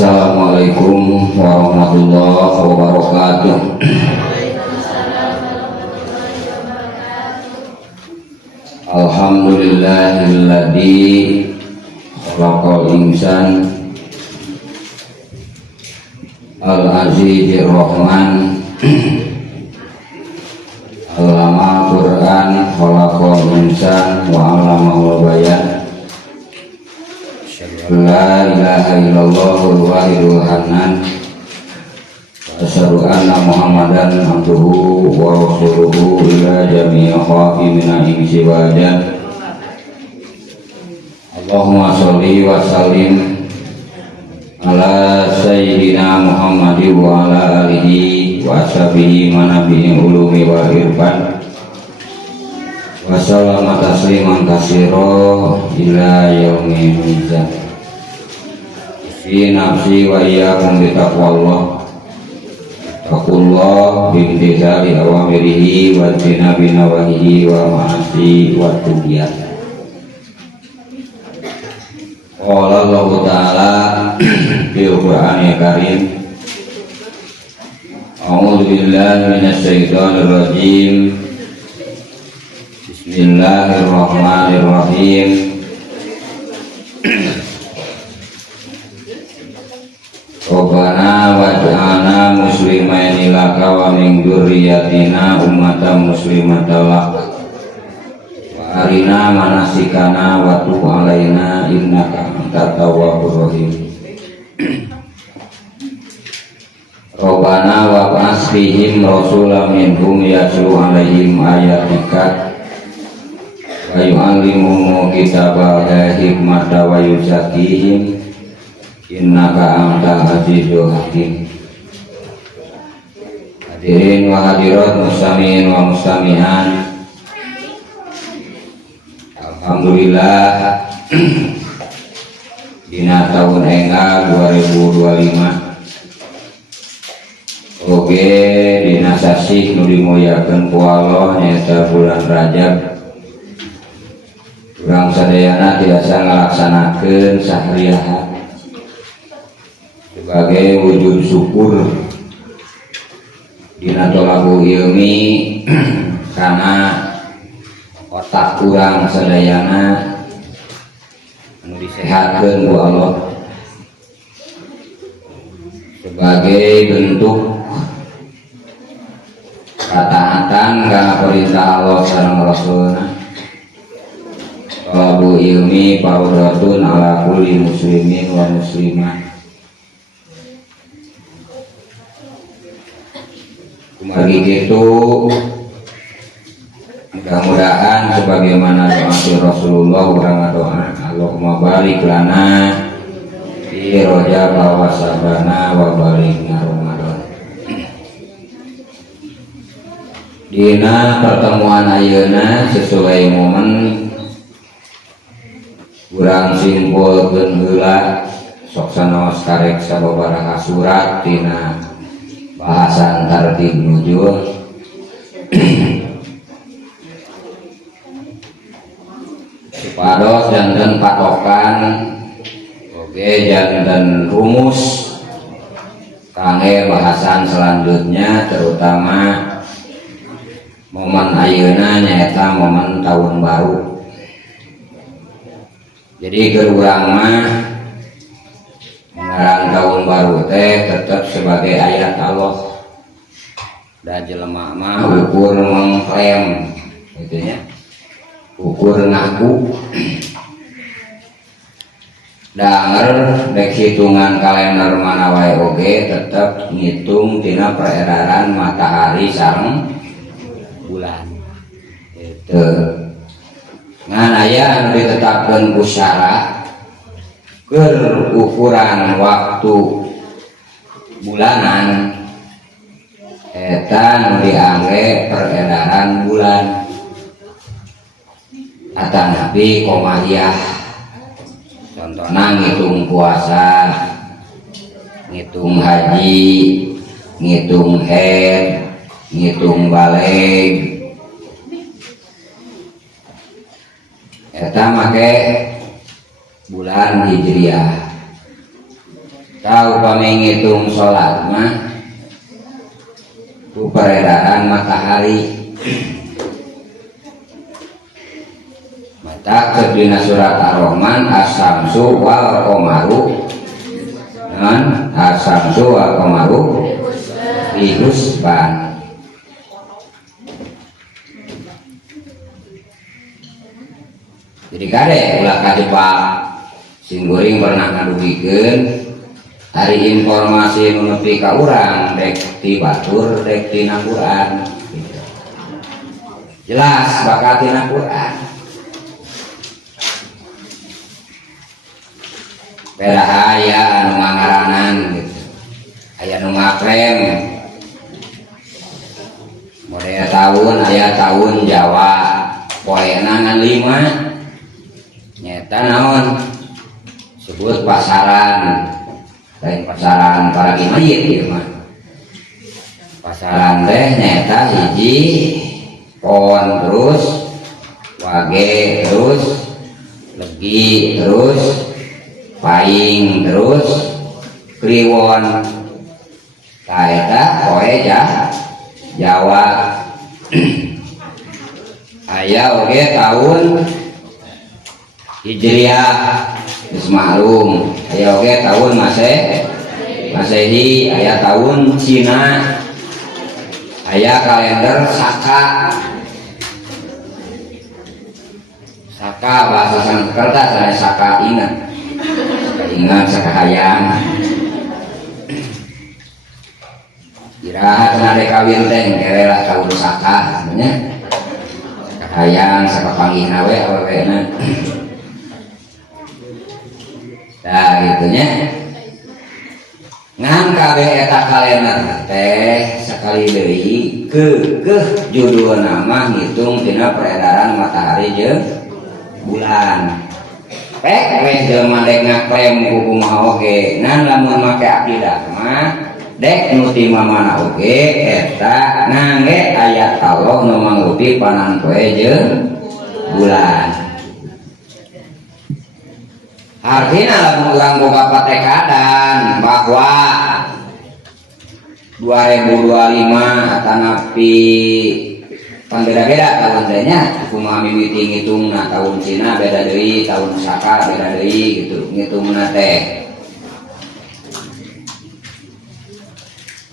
Assalamualaikum warahmatullahi wabarakatuh. Alhamdulillahilladzi khalaqal insan al-azizir rahman allama Qur'an khalaqal insan wa 'allamahul bayan. La ilaha illallahul wahidul hannan wa asyhadu anna muhammadan abduhu wa rasuluhu ila jami'i khawafimina insi wa jan. Allahumma sholli wa sallim ala sayyidina Muhammadin wa ala alihi wa ashabihi manabihi ulumi wa irfan wa sallama tasliman katsira ila yaumil mizan. Fi nafsi wa iyyakum bitaqwallah taqullah bimtithali awamirihi wa tinabi nawahihi wa ma'asi wa tubiyah. Qala Allah ta'ala fil Qur'anil Karim a'udzu billahi minasy syaithanir rajim. Bismillahirrahmanirrahim. Rabbana waj'alna muslimaini laka wa min dzurriyyatina ummatan muslimatan lak wa arina manasikana wa tub alaina innaka antat tawwabur rahim. Rabbana wa ba'ath fihim rasulan minhum yatlu alaihim ayatika wa yu'allimuhum kitaba wa hikmata wa yuzakkihim innaka antal azizul hakim. Hadirin wa hadirat, mustami'in wa mustami'an, alhamdulillah dina tahun enggak 2025 oke dina sasih nu dimuliakeun ku Allah nyaeta bulan Rajab. Urang sadayana tiasa ngalaksanakeun sahriyah sebagai wujud syukur dina tolabu ilmi karena otak urang sadayana anu disehatkeun ku Allah sebagai bentuk kataatan kana perintah Allah sareng Rasulna. Tolabu ilmi fardhatun ala kulli muslimin wa muslimah. Kumari gitu mudah-mudahan sebagaimana doa Rasulullah urang doa Allahumma barik lana fi Rajab wa Sabana wa balikna Ramadan. Dina pertemuan ayeuna sesuai momen urang simpulkeun heula sok sanaos karek sababaraha surat tina bahasan tartib nuzul. Supados janten patokan oke janten rumus kangge bahasan selanjutnya, terutama momen ayeuna nyaeta momen tahun baru. Jadi keur urang mah ngarang tahun baru teh tetap sebagai ayat Allah dan jelema mah ukur mengklaim gitu ya, ukur ngaku danger dek hitungan kalender mana wae oge tetap ngitung tina peredaran matahari sareng bulan itu ngan aya anu ditetapkeun ku syara keur ukuran waktu bulanan eta nu diangge peredaran bulan atanapi komahiyah. Contohna ngitung puasa, ngitung haji, ngitung haid, ngitung baleg, eta make bulan Hijriah. tahu pamengitung sholat mah ku peredaran matahari. Mata kedina surat Ar-Rahman as-samsu wal qamaru dan as-samsu wal qamaru fi husban. Jadi kade ulah kajepak singguring pernah ngadugikeun hari informasi nu nepi ka urang dek ti batur dek tina Quran. Jelas bakat tina Quran. Beda aya anu ngangaranan gitu. Aya nu ngaklaim model tahun aya tahun Jawa poena ngan 5 nyata naon sebut pasaran lain pasaran para mayit gitu mah. Pasaran teh nyata hiji pon terus wage terus legi terus paing terus kliwon kaeta poe Jawa. Aya oge tahun Hijriah geus maklum, aya oge tahun Masehi, aya tahun Cina, aya kalender Saka. Saka bahasa Sanskerta saya Saka ingat Saka hayang. Iraha cenah kawin teh engke lah tahun Saka sebenarnya. Saka hayang, Saka panggihna we awewena. Nah gitunya ngan kabeh eta kalender teh sekali deui keukeuh judul nama ngitung tina peredaran matahari jeung bulan. Weh jelema dek ngaklaim kumaha oge ngan lamun make akidah mah dek nu ti mamana oge eta ngangge ayat Allah nu mangrupi panan poe jeung bulan. Artinya lamun urang boga patekadan bahwa 2025 atanapi pan beda-beda tahun teh nya kumaha mimiti ngitungna tahun Cina beda deui tahun Saka beda deui gitu ngitungna teh.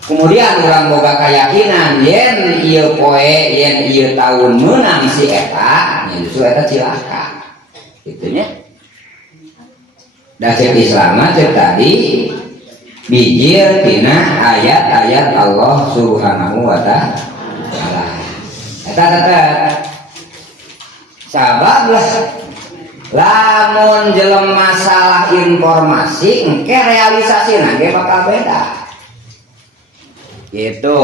Kemudian urang boga keyakinan yen ieu poe yen ieu tahun meunang si eta nya justru eta cilaka kitu nya. Dasar Islam cek tadi bijir tina ayat-ayat Allah Subhanahu wa ta'ala. Eta sabab lah lamun jelema masalah informasi engke realisasina ge bakal beda. Gitu.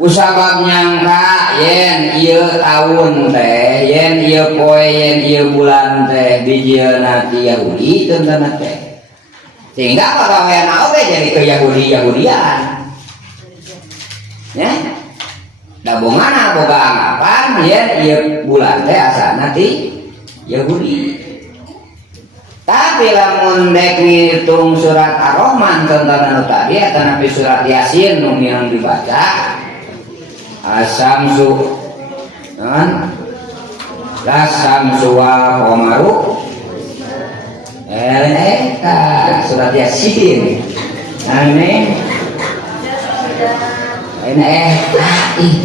Usabab nyangka yen ieu tahun teh yen ieu poe yen ieu bulan teh bijieuna ti Yahudi teunteuna teh sehingga pagaweana oge jadi ke Yahudi-Yahudian nya dabungana boga anggapan yen ieu bulan teh asalna ti Yahudi. Tapi lamun dek ngitung surat Ar-Rahman teunteuna tadi atanapi surat Yasin nu yang dibaca as-samsu las-samsu wal qamaru eta surat Yasin ane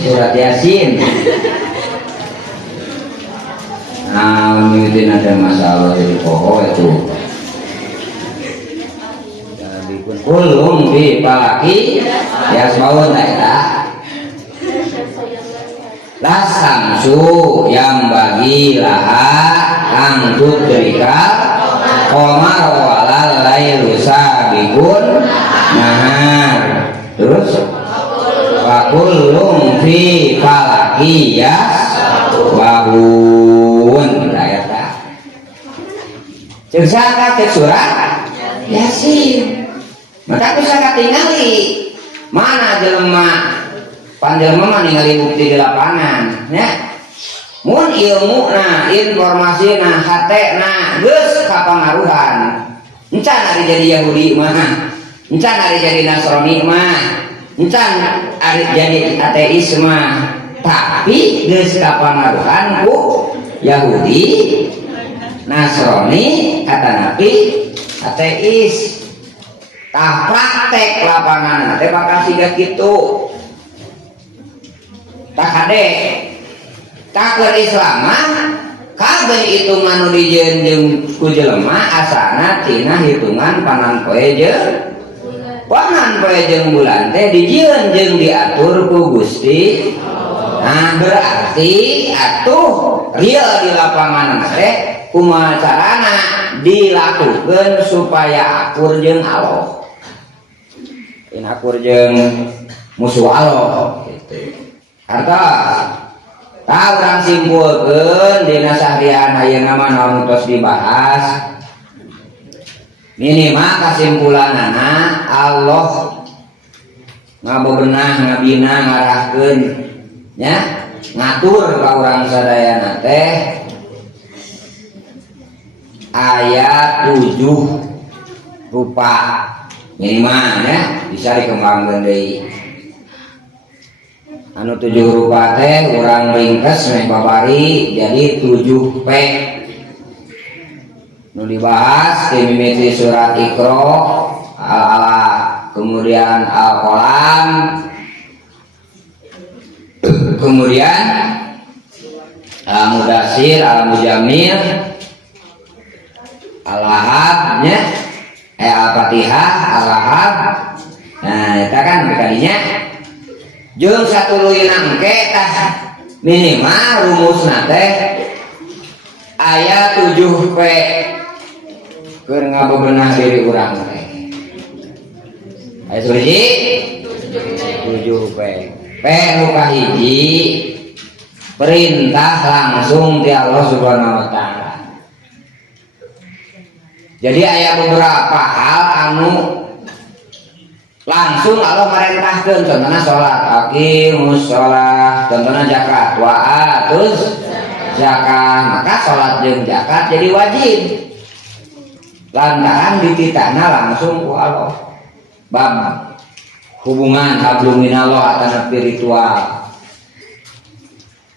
surat Yasin. Nah mungkin ada masalah di pokok itu jadi pun kulum di palaki ya sebawon eta las-samsu yang bagi laha angkut derika qamar walal lailu sabiqun nahar. Terus wakullum fi falaki yasbahun ayat ta cek saka cek surat Yasin. Maka bisa katingali mana jelema panjelema mah ningali bukti di lapangan nya mun ilmu na informasi na hate na geus kapangaruhan encan ari jadi Yahudi mah, encan ari jadi Nasrani mah, encan ari jadi ateis mah. Tapi geus kapangaruhan ku Yahudi, Nasrani, kata Nabi ateis. Tah praktek lapangan teh bakal siga kitu. Tak kade tak keur Islam mah kabeh hitungan nu dijieun jeung ku jelema asana tina hitungan panan poe jeung bulan teh dijieun jeung diatur ku Gusti. Nah berarti atuh rieu di lapangan teh kumaha carana dilakukeun supaya akur jeung Allah. Akur jeung musuh Allah gitu. Harta tak urang simpulkeun dina sahrian ayeuna mah naon tos dibahas. Minimal kasimpulanana Allah ngabebenah ngabina ngarahkeun nya ngatur ka urang sadayana teh aya 7 rupa minimal ya bisa dikembangkan deui. Anu 7 rupa teh urang ringkes meh babari jadi 7P. Nu dibahas di mimiti surat Iqra, Al-Alaq, kemudian Al-Qalam, kemudian Al-Mudassir, Al-Mujammil, Al-Ahad nya Al-Fatihah, Al-Ahad. Nah, eta kan kadinya jeung satuluyeuna engke tah minimal rumusna teh aya 7P keur ngabebenah diri urang teh. Aya suji 7P. P nu kahiji perintah langsung ti Allah Subhanahu wa taala. Jadi aya beberapa hal anu langsung Allah merintahkeun, contohna salat, aqimus shalah, contohna zakat, wa atuz zakat. Maka salat jeung zakat jadi wajib lantaran dititahna langsung ku Allah. Bab hubungan hablum minallah atana spiritual.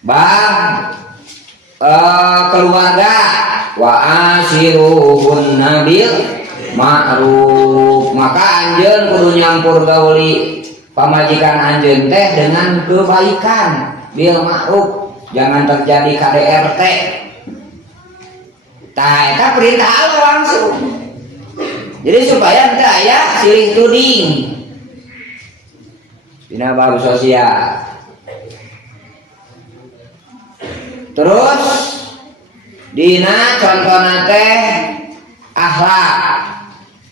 Bab keluarga wa ashiruhun nabil ma'ruf. Maka anjeun kudu nyampur gauli pamajikan anjeun teh dengan kebaikan bil ma'ruf, jangan terjadi KDRT. Tah eta perintah Allah langsung. Jadi supaya teu aya silih tuding dina bab sosial. Terus dina contohna teh akhlak.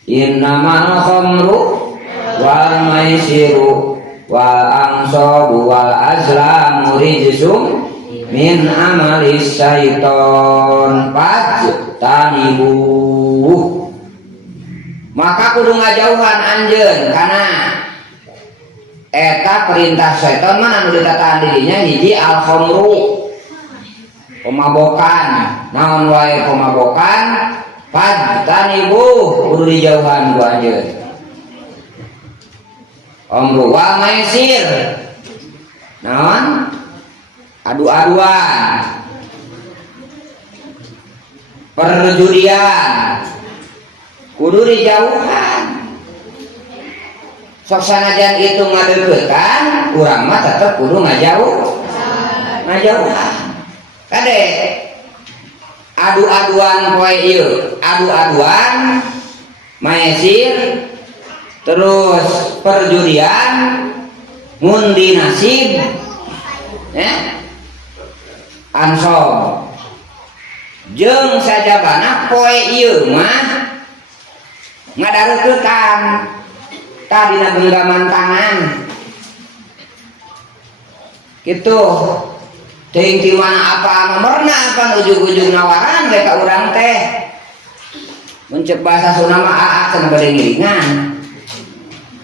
Innamal khamru wal maisiru wal ansabu wal azlamu rijsum min amalis syaiton fajtanibu. Maka kudu ngajauhan anjeun kana eta perintah syaiton mah anu ditataan dirinya hiji al khamru pemabokan. Naon wae pemabokan fajtanibu kudu dijauhan ku anjeun. Amru wa maisir naon adu-aduan, perjudian kudu dijauhan. Sok sanajan itu ngadeukeutkan urang mah tetep kudu ngajauhan. Kade adu-aduan poe ieu, adu-aduan maesir, terus perjudian, ngundi nasib, ansom. Jeung sajabana poe ieu mah ngadareukeutan ta dina genggaman tangan. Kitu teuing ti mana apa nomorna apa ujug-ujug nawaran we ka urang teh. Mun ceuk basa Sunda mah aa cenah bade ngiringan.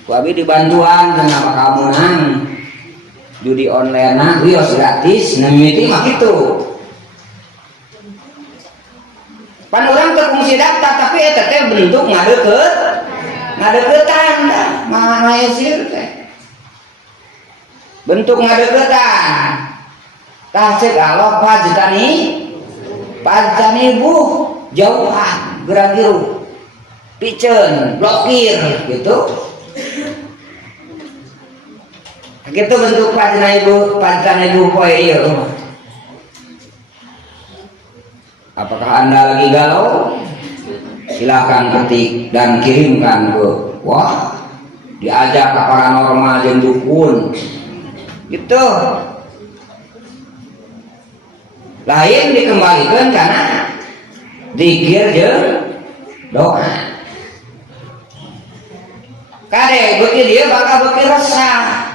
Ku abi dibantuan cenah pakamunang judi online na wios gratis mimiti mah kitu. Pan urang teu kungsi daftar tapi eta teh bentuk ngadeketan mana sir teh bentuk ngadeketan tah cek Allah pajani bu jauhan geragiru piceun blokir gitu bentuk pajani bu poe ieu. Apakah Anda lagi galau? Silakan ketik dan kirimkan ke diajak ke paranormal jeung dukun gitu. Lain dikembalikan karena zikir jeung doa. Kade beuki dia bakal beuki resah.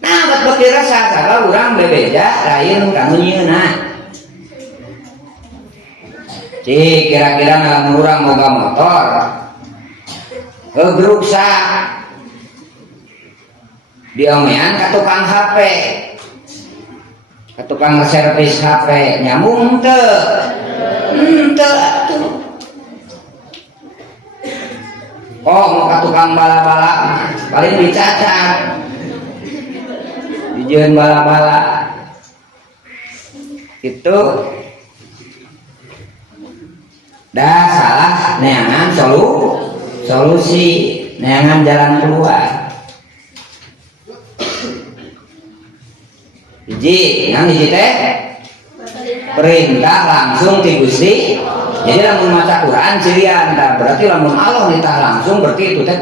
Nah, beuki resah kalau urang bebeja lain kanu nyieunna. Cik kira-kira ngalamun urang moga motor ngegruksa diomean ka tukang HP ka tukang servis HP nyambung teu atuh mau ka tukang bala-bala paling dicacat dijieun bala-bala itu dah salah neangan solusi neangan jalan keluar. Hiji teh perintah langsung ti Gusti. Jadi lamun maca Quran cirian tah berarti lamun Allah nitah langsung berarti itu teh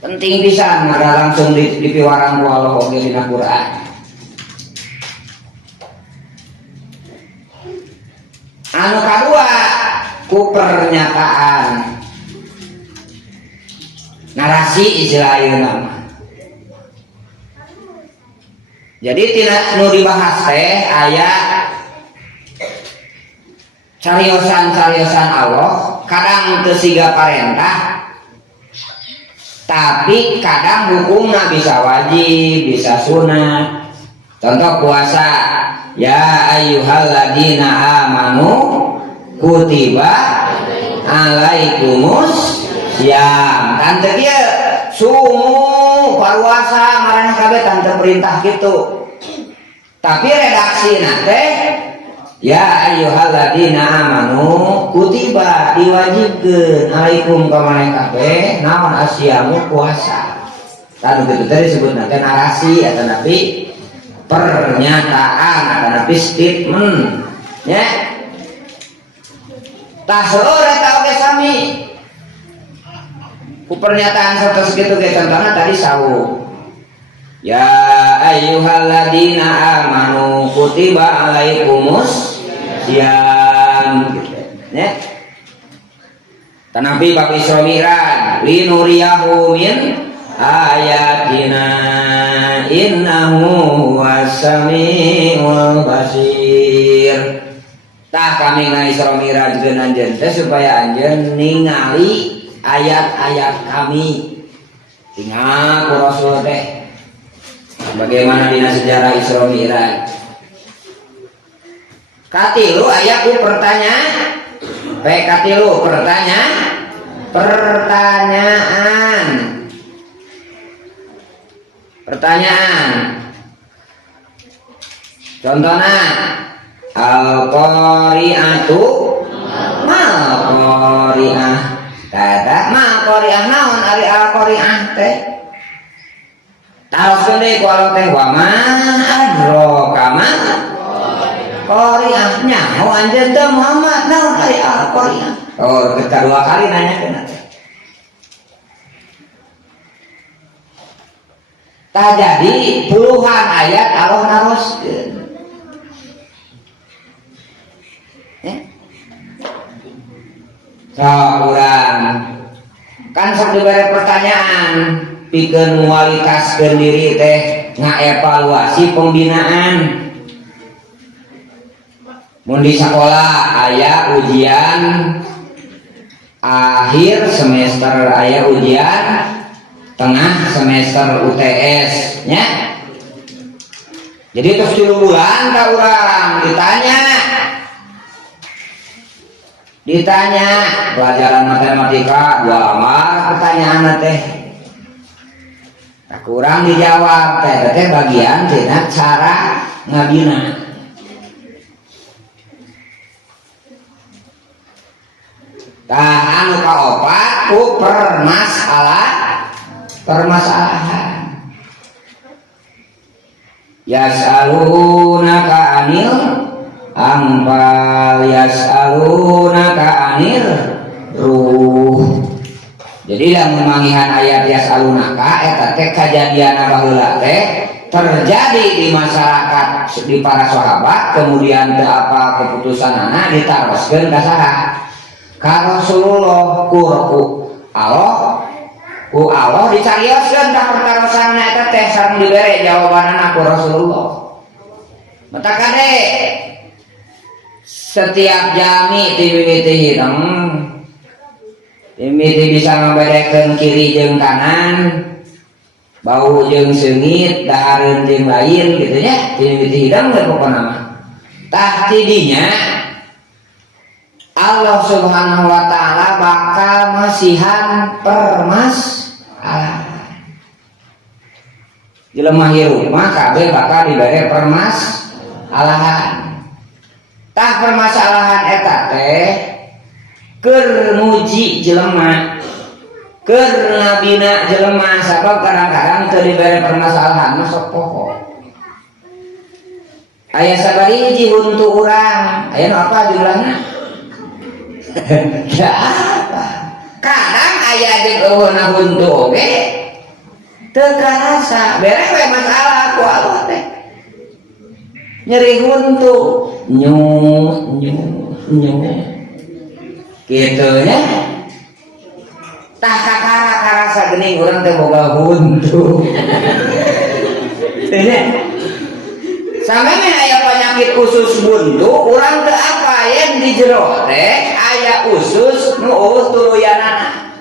penting pisan maka langsung dipiwarang ku Allah oge dina Quran. Anu kadua ku pernyataan narasi istilah ayeuna. Jadi tina nu dibahas teh aya cariosan Allah kadang teu siga parentah tapi kadang hukumna bisa wajib bisa sunat. Contoh puasa ya ayyuhalladzina amanu kutiba alaikumus syiyam tante dia sumu puasa marana kabeh tante perintah gitu tapi redaksi nate ya ayyuhalladzina amanu kutiba diwajibkeun alaikum ka maneh kabeh naon asyamu puasa tanu kitu teh disebut nate narasi atau nabi pernyataan atau nabi statement ya tah seueur eta oge sami ku pernyataan satos kitu ge contohna tadi sawu ya ayyuhalladzina amanu kutiba alaikumus syiyam gitu ya tanapi bab Isra Mi'raj linuriyahu min ayatina innahu was-sami'ul basir. Tah kami Isra Mi'raj jeung anjeun teh supaya anjeun ningali ayat-ayat kami. Ingat ku Rasul teh bagaimana dina sejarah Isra Mi'raj. Katilu aya ku pertanyaan. Katilu pertanyaan contohnya al-qari'atu mal-qari'ah kata mal-qari'ah naon ari al-qari'ah teh taoskeun deui ku Allah teh wa ma adraka ma qari'ah nyaho anjeun teh Muhammad naon ari al-qari'ah kedua kali nanyakeun teh tah jadi puluhan ayat Allah naroskeun. Urang kan sok dibere pertanyaan pikeun mualitaskeun diri teh ngaevaluasi pembinaan. Mun di sekolah aya ujian akhir semester aya ujian tengah semester UTS nya. Jadi terus 3 bulan ka urang ditanya ditanya pelajaran matematika 2 lembar pertanyaan teh kurang dijawab teh bagian tina cara ngabina. Tah anu kaopat ku permasalahan yas'alunaka anil anfal yas'alunaka anil ruh. Jadi yang memangihan ayat yas'alunaka eta teh kajadian baheula teh terjadi di masyarakat di para sahabat, kemudian teu apa keputusanana ditaroskeun ka saha? Ka Rasulullah ku Allah dicarioskeun ka pertarosanna eta teh sareng dibere jawabanana ku Rasulullah. Mata kade setiap jami ti mimiti hideung mimiti bisa membedakan kiri jeung kanan, bau jeung seungit, dahareun jeung lain gitu nya. Mimiti hideung we pokona mah. Tah tidinya Allah Subhanahu wa taala bakal masihan permasalahan. Jelema hirup mah kabeh bakal dibere permasalahan. Tah permasalahan eta teh keur nguji jelema, keur ngabina jelema, sabab kadang-kadang teu dibere permasalahan mah sok poho. Aya sabari hiji huntu urang, aya nu apa jumlahna? Ya apa? Kadang aya jeung eueuna huntu oge teu karasa, bere we masalah ku Allah teh. Nyeri huntu, nyu gitu nya. Tah kakara karasa geuning urang teh boga huntu. Teh nya. Sameme aya penyakit usus buntu, urang teu apa yen di jero teh aya usus nu eueuh tuluyanana.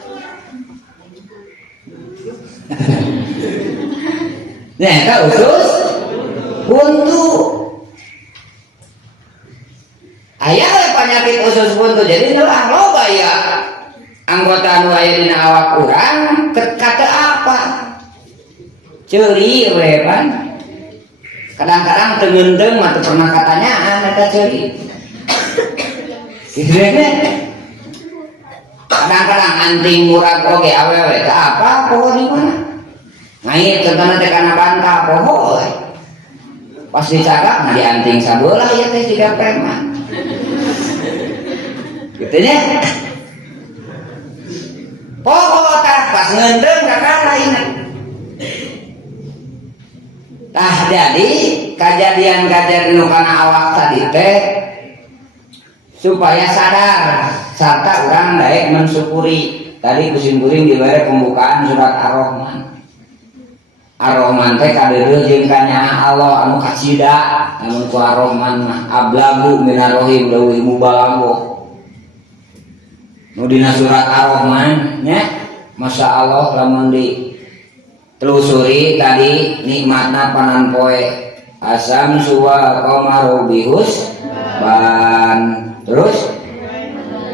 Nya eta usus buntu. Aya penyakit usus buntu, jadi neulah loba ya anggota nu aya dina awak urang kata apa? Ceuri we pan. Kadang-kadang teungeunteung mah teu pernah katanyaan eta ceuri. Kitu kadang-kadang anting murag oge awewe teh apa poho di mana? Ngait contohna teh kana bantah poho. Pas dicakap mah dianting sabeulah ieu teh jiga preman. Gitu nya. Pokok tah pas ngeundeung kakana ingat. Tah jadi kejadian-kejadian nu kana awak tadi teh supaya sadar sarta urang daek mensyukuri. Tadi kusim kuring dibere pembukaan surat Ar-Rahman. Ar-Rahman teh kadeureuh jeung kanyaha Allah anu kacida, anu ku Ar-Rahman mah ablagu minar rahim dawi mubalaghah. Nu dina surat Ar-Rahman nya Masya Allah lamun di telusuri tadi nikmatna panan poe asam suwa qamaru bihus ban terus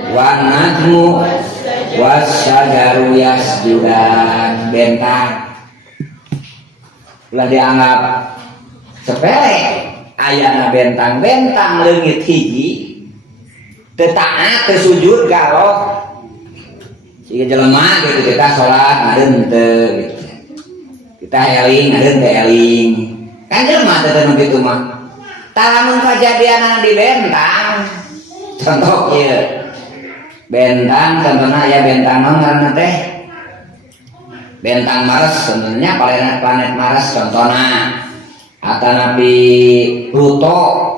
wan najmu wasyajaru yasjudan bentang lah dianggap sepele ayana bentang-bentang leungit hiji tetaat tersujud kalau si jelema gitu kita sholat ngadeun teu gitu. Kita eling ngadeun teu eling kan jelema teh nu kitu mah talamun kajadianna di bentang contoh ieu bentang contohna aya bentang ngaranna teh bentang Mars sebenarnya planet Mars contohna atanapi Pluto.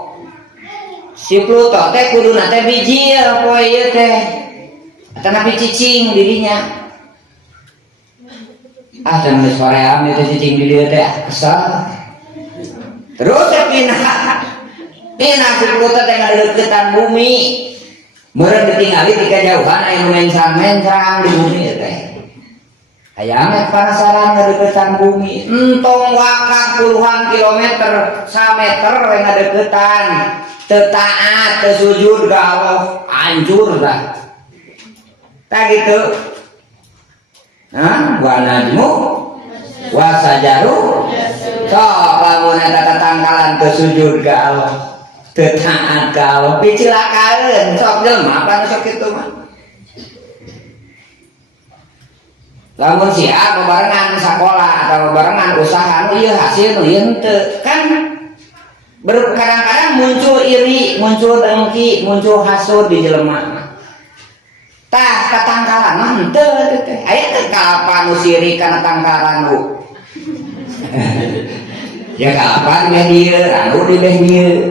Si Pluto teh kuduna teh bijil poe ieu teh. Atanapi cicing dirinya. Ah dan geus soream ieu teh cicing di dieu teh kesel. Terus teh pindah si Pluto teh ngadeuketan bumi. Meureun ditingali ti kajauhan aya nu mencang-mencang di bumi teh. Aya mah panasaran ngadeuketan bumi. Entong wakak puluhan kilometer, sameter we ngadeuketan. Tetaat, tersujud ke Allah, hancur lah. Tak gitu. Wa najmu wa sajaru. Sok lamun eta tatangkalan teu sujud ka Allah, teu taat ka Allah, picilakaeun sok jelema apa sok kitu mah. Lamun sia bebarengan sakola atau bebarengan usaha nu ieu hasil nu ieu henteu kan kadang-kadang muncul iri, muncul dengki, muncul hasud di jelema. Tah katangkalan mah henteu teh. Aya teh kapan nu sirik kana tangkalan lu. Ya kapan meh dieu, anu di meh dieu.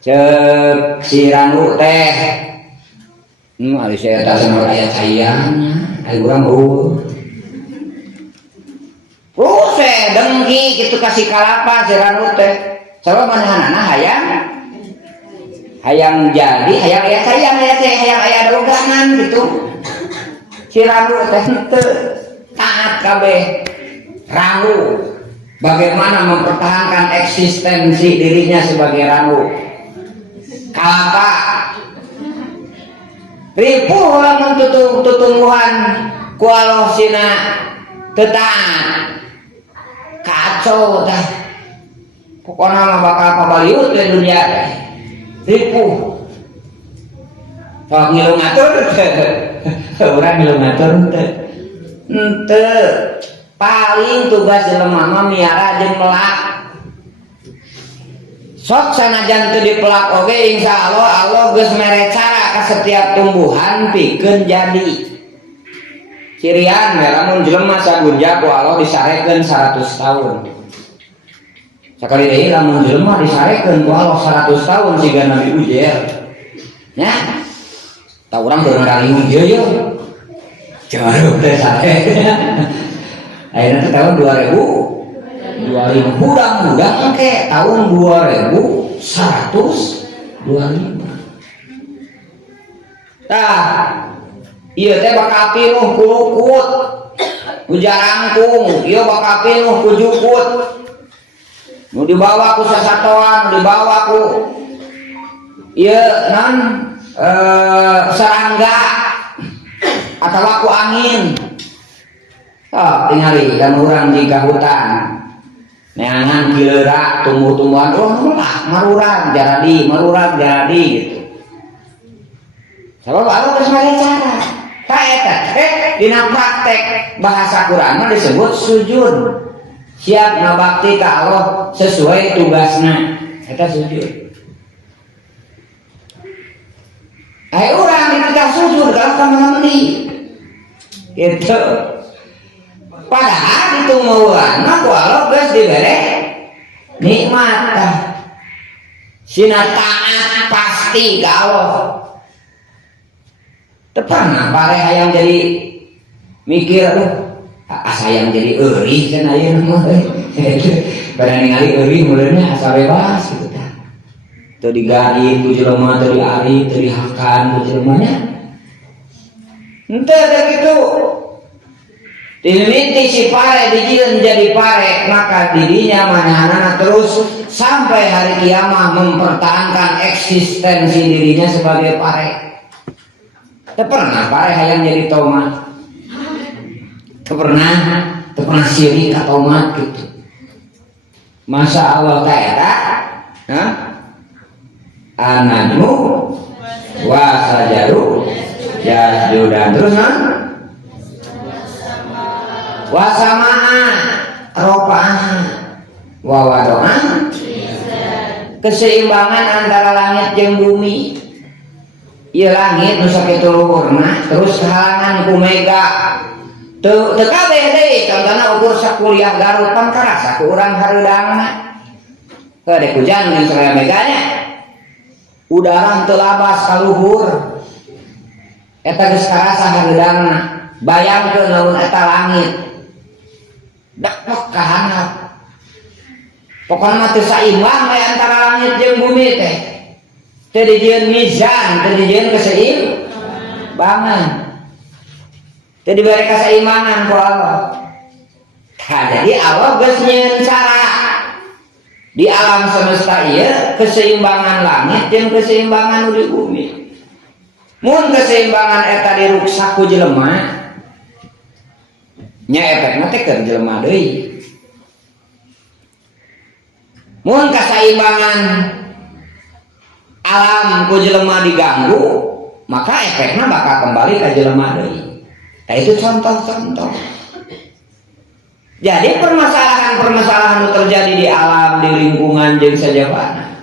Ceuk si Ranu teh. Ari saya teh sama aya caiannya. Ai urang eueuh. Dengki gitu kasih kalapa si Ranu teh. Sabab manehna hayang jadi, hayang aya doganan gitu. Si Ranu teh teu taat kabeh. Ranu bagaimana mempertahankan eksistensi dirinya sebagai Ranu. Kalapa ripuh lamun tutungguhan ku Allah sina teu taat. Kacau dah. Pokoknya mah bakal pabaliut di dunia teh. Ripuh. Sok ngilu ngatur urang ngilu ngatur henteu. Paling tugas jelema mah miara jeung melak. Sok sanajan teu dipelak oge insyaallah Allah geus mere cara ka setiap tumbuhan pikeun jadi. Cirian lamun jelema sagunja ku Allah disarekeun 100 tahun. Sakali deui lamun jelema disarekeun ku Allah 100 tahun siga Nabi Ujair. Nya. Ta urang teu ngarang ieu ye. Jangan teh sare. Ayeuna tahun 2000 mudah-mudahan ke tahun 2100 2000. Tah ieu teh bakal pinuh ku lukut, ku jarangkung, ieu bakal pinuh ku jukut. Nu dibawa ku sasatoan, nu dibawa ku ieu serangga atawa ku angin. Tingali dan urang di hutan. Neangan kileura tumbuh-tumbuhan marurang jaradi gitu. Sabab Allah geus mere cara. Ta eta dina praktek bahasa Quran mah disebut sujud. Siap ngabakti ka Allah sesuai tugasna. Eta sujud. Ai urang dina sujud gampang ngendi. Gitu. Padahal itu mauan mah ku Allah geus dibere nikmat tah. Sina taat pasti ka Allah. Tepana pare hayang jadi mikir asa yang jadi eurih can aya mah. Pada ningali eurih muleunya asa bebas gitu tah. Teu digaib ku jelema, teu diari, teu dihakan ku jelema nya. Henteu teh kitu. Dimimiti si pare dijieun jadi pare, maka dirinya manehna terus sampai hari kiamat mempertahankan eksistensi dirinya sebagai pare. Teu pernah pare hayang jadi tomat. Teu pernah sirik ka tomat gitu. Masya Allah ta eta, anajmu wa sajaru yasjudan terus wasama'a ropa'a wawado'a keseimbangan antara langit jeung bumi. Ieu langit nu sakitu luhurna terus kahalangan ku mega teu kabeh deui contohna ukur sakuliah Garut pan karasa ku urang hareudangna heuh dek hujan jeung sareng meganya udara teu labas ka luhur eta geus karasa hareudangna. Bayangkeun lamun eta langit dak kahanap. Pokona mah teu saimbang we antara langit jeung bumi teh. Teu dijieun mizan, teu dijieun keseimbangan. Teu dibere kaseimbangan ku Allah. Nah, jadi Allah geus nyieun cara di alam semesta ieu keseimbangan langit jeung keseimbangan di bumi. Mun keseimbangan eta diruksak ku jelema nya efekna teh keur jelema deui. Mun keseimbangan alam ku jelema diganggu, maka efeknya bakal kembali ke jelema deui. Nah itu contoh-contoh. Jadi permasalahan-permasalahan yang terjadi di alam, di lingkungan jeung sajabana.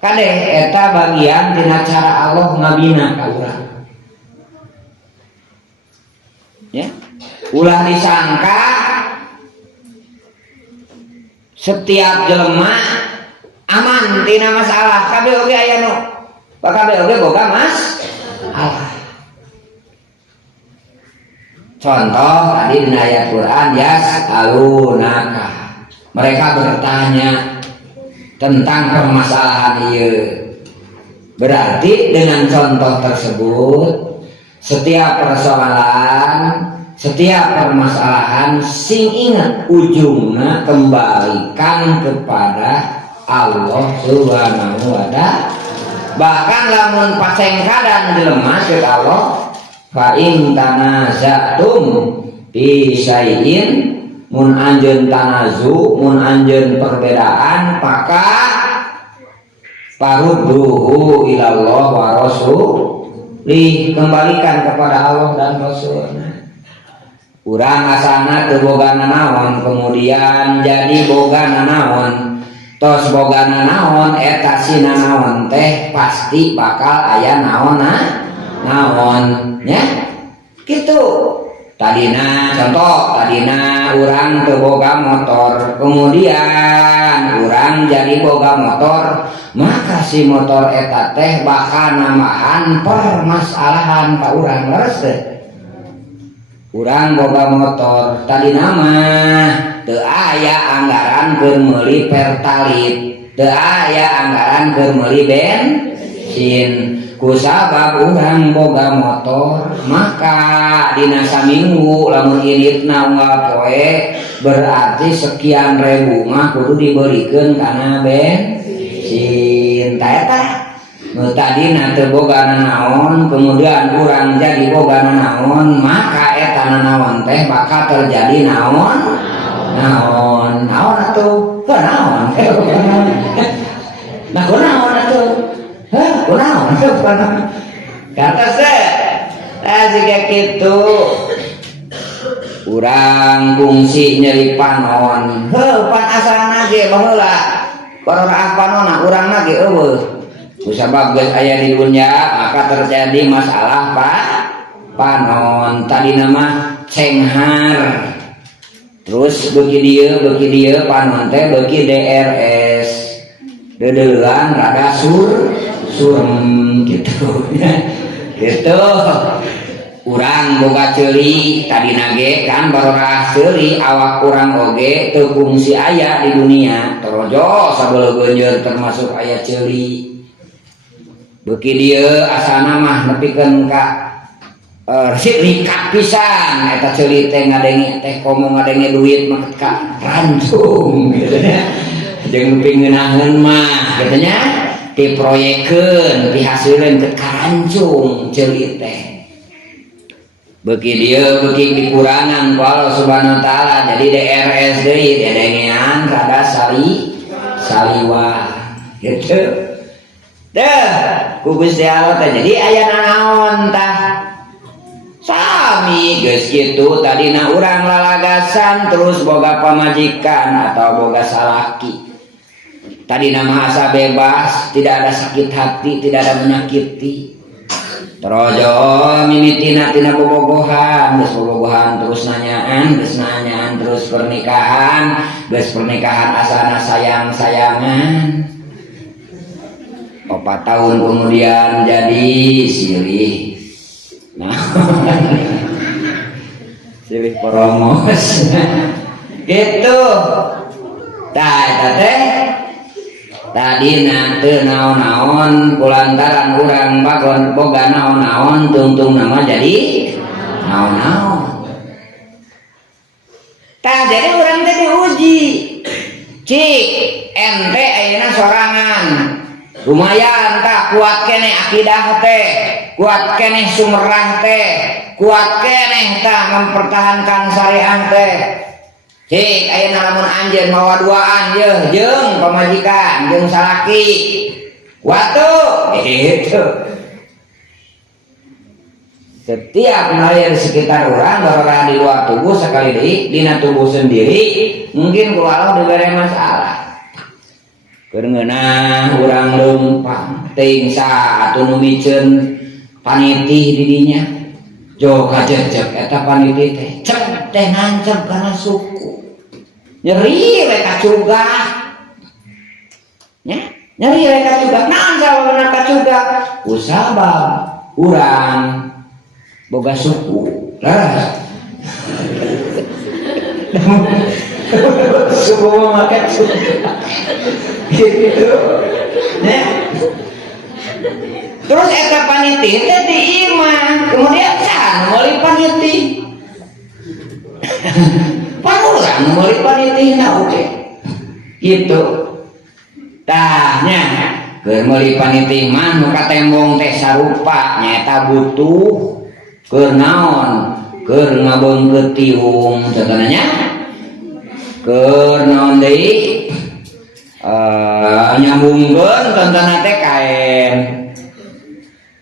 Kadeh eta bagian tina cara Allah ngabina ka urang. Ya. Ulah disangka setiap jelema aman tina masalah, kabeh oge aya nu kabeh oge boga masalah. Contoh tadi di ayat Quran yas'alunaka, mereka bertanya tentang permasalahan ieu. Berarti dengan contoh tersebut setiap persoalan, setiap permasalahan sing ingat ujungnya kembalikan kepada Allah Subhanahu wa ta'ala. Bahkan lamun pacengkadan jelema ke Allah, fa in tanazatum fi syai'in, mun anjeun tanazu, mun anjeun perbedaan, maka farudduhu ilallah wa rasulih, kembalikan kepada Allah dan Rasulnya. Urang asana teu boga nanaon kemudian jadi boga nanaon, tos boga nanaon eta si nanaon teh pasti bakal aya naon ya gitu. Tadina contoh, tadina urang teu boga motor, kemudian urang jadi boga motor, maka si motor eta teh bakal nambahan permasalahan ka urang. Leres teh urang boga motor, tadina mah teu aya anggaran keur meuli pertalit, teu aya anggaran keur meuli bensin. Kusabab urang boga motor, maka dina saminggu lamun iritna unggal poe berarti sekian ribu mah kudu dibeureikeun kana bensin. Ta eta nu tadina teu boga nanaon, kemudian urang jadi boga nanaon, maka eta nanaon teh bakal terjadi naon atuh kunaon nah kunaon atuh kunaon kata saya jika gitu urang fungsi nyeri panon pan asalna ge baheula baroraah panonna urang na ge eueuh kusabab geus aya di dunya maka terjadi masalah panon. Tadi nama cenghar terus beuki dieu panon teh beuki DRS dedelan rada surem gitu gitu. Urang boga ceuli tadi nage kan barorah ceuli awak urang oge teu fungsi aya di dunia terojo sabeuleum beunjeur termasuk aya ceuli beuki dieu asana mah nepikeun ka rikat pisan eta ceuli teh ngadenge teh komo ngadenge duit mah ka rancung gitu nya jeung nepi ngeunaheun mah kitu nya diproyekkeun dihasilkeun ke karancung ceuli teh beuki dieu beuki dikurangan ku Allah Subhanahu wa taala jadi DRS deui dedengean rada saliwah gitu teh ku Gusti Allah teh jadi aya nanaon tah sami geus kitu tadina urang lalagasan terus boga pamajikan atau boga salaki tadina mah asa bebas tidak ada sakit hati tidak ada menyakiti terojo mimitina tina bobogohan terus nanyaan terus pernikahan asana sayang-sayangan 4 tahun kemudian jadi silih nah silih poromos gitu tah eta teh tadina teu naon-naon kulantaran urang bagon boga naon-naon tungtung nama jadi naon-naon tah jadi urang teh diuji cik ente ayeuna sorangan lumayan tak kuat keneh akidah teh, kuat keneh sumerah teh, kuat keneh tak mempertahankan syariah teh. Cik ayeuna lamun anjeun mawa duaan yeuh jeung pamajikan jeung salaki kuat tuh gitu. Setiap naya di sekitar orang barang di luar tubuh sekali deui dina tubuh sendiri mungkin kula Allah dibere masalah. Keur ngeunah urang leumpang teuing saatu nu miceun panitih di dinya. Jo kajejeg eta panitih teh cep teh nancep kana suku. Nyeri we kacugah. Nya, nyeri we kacugah. Naon sababna kacugah? Usabab urang boga suku lah suku memakai suku gitu ya. Terus eta paniti teh diimah kemudian can meuli paniti panurang meuli paniti na oke gitu tahnya keur meuli paniti mah nu katembong teh sarupa nyaeta butuh keur naon keur ngabeungkeut tiung contohnya keur naon deui nyambungkeun contohna teh kain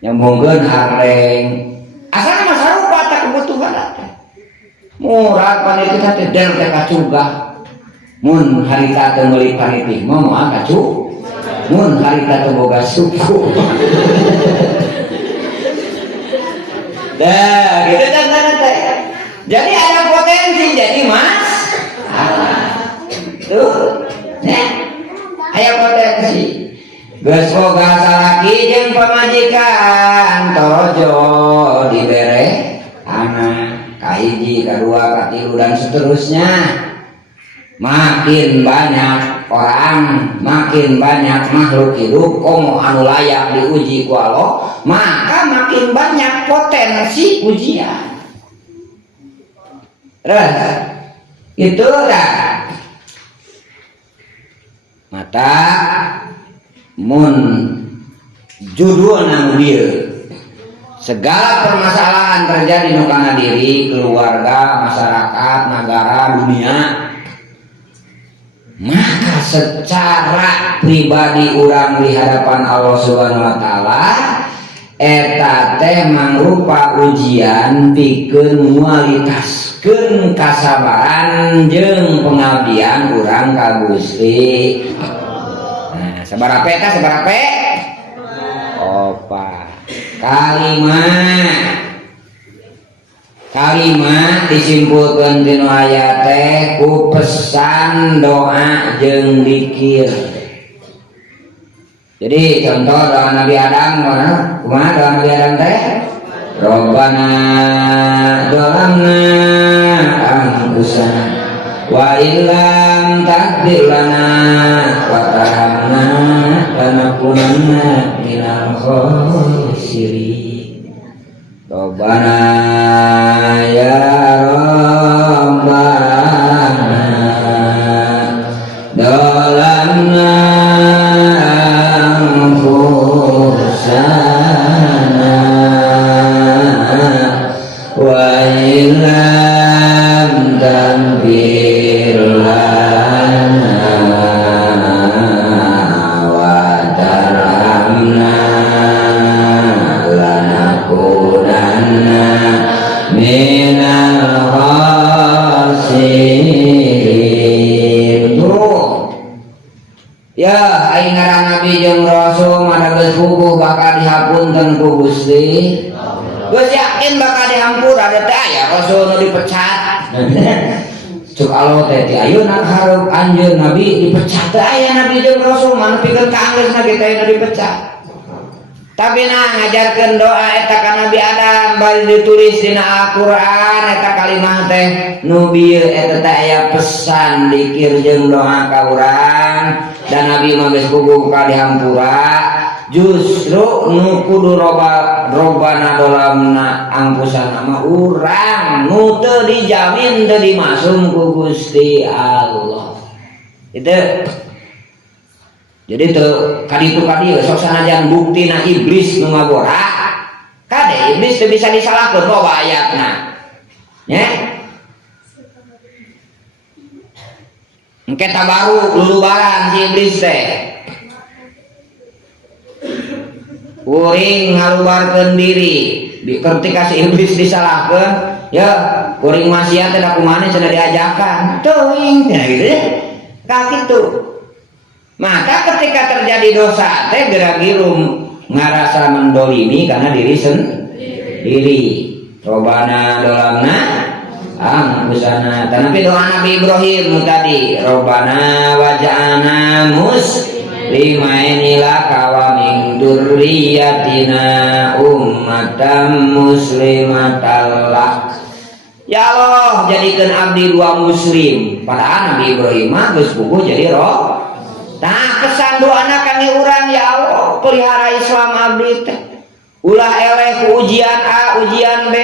nyambungkeun hareng asalna mah sarupa teh kebutuhan teh murah panitia teh del teh kacugah mun harita teh meuli paniti mah moal kacu mun harita teh boga suku. Dah, gitu contohnya teh. Jadi ada potensi jadi mas. Tuh, ya. Aya potensi. Geus boga salaki jeung pamajikan torojo dibere anak kahiji, kadua, katilu dan seterusnya. Makin banyak orang, makin banyak makhluk hidup komo anu layak diuji ku Allah, maka makin banyak potensi ujian. Terus itu dah mata mun judulna dieu segala permasalahan terjadi nu kana diri, keluarga, masyarakat, negara, dunia, maka secara pribadi urang di hadapan Allah Subhanahu wa taala eta teh mangrupa ujian pikeun ngualitaskeun kasabaran jeung pengabdian urang ka Gusti. Nah, sabaraha eta sabaraha? Opa. Kalimat disimpulkeun dina ayat teh ku pesan doa jeung zikir. Jadi contoh doa Nabi Adam mana? Kumaha doa Nabi Adam teh? Rabbana zalamna anfusana wa illam taghfir lana wa tarhamna lanakunanna minal khasirin. Rabbana ya Rabbana zalamna anfusana wa illam taghfir lana wa tarhamna lanakunanna minal khasirin. Ya aing ngaran Nabi jeung Rasul mada geus puguh bakal dihapunten ku Gusti. Geus yakin bakal dihampur ada teh aya Rasul nu dipecat. Cuk Allah teh ti ayeuna hareup anjeun Nabi dipecat teh aya Nabi jeung Rasul mana pikeun kaanggeusna kita aya dipecat. Tapi ngajarkeun doa eta ka Nabi Adam bari ditulis dina Al-Qur'an eta kalimah teh nu bieu eta teh aya pesan dikir jeung doa ka urang dan Nabi mah geus puguh ka dihampura justru nu kudu robana dolamna angkusana mah urang nu teu dijamin teu dimasum ku Gusti Allah. itu. Jadi tuh kaditu sok sanajan bukti na iblis nu ngagora kade iblis teu bisa disalahkeun bawa ayatna nya engke tabaru lulubaran si iblis teh kuring ngalubarkeun diri ketika si iblis disalahkeun ya kuring maksiat teh da kumaha cenah diajakan teuing nya gitu ka kitu. Maka ketika terjadi dosa teh gerak girum ngarasa mendolimi karena diri sendiri. Robana dolamna anfusana. Tapi doa Nabi Ibrahim tadi, Robana waj'alna muslimaini laka wa min dzurriyyatina ummatan muslimatan lak. Ya Allah, jadikan abdi dua muslim. Padahal Nabi Ibrahim mah geus puguh jadi roh. Nah kesan doana kangge urang ya Allah pelihara Islam abdi teh ulah eleh ku ujian A ujian B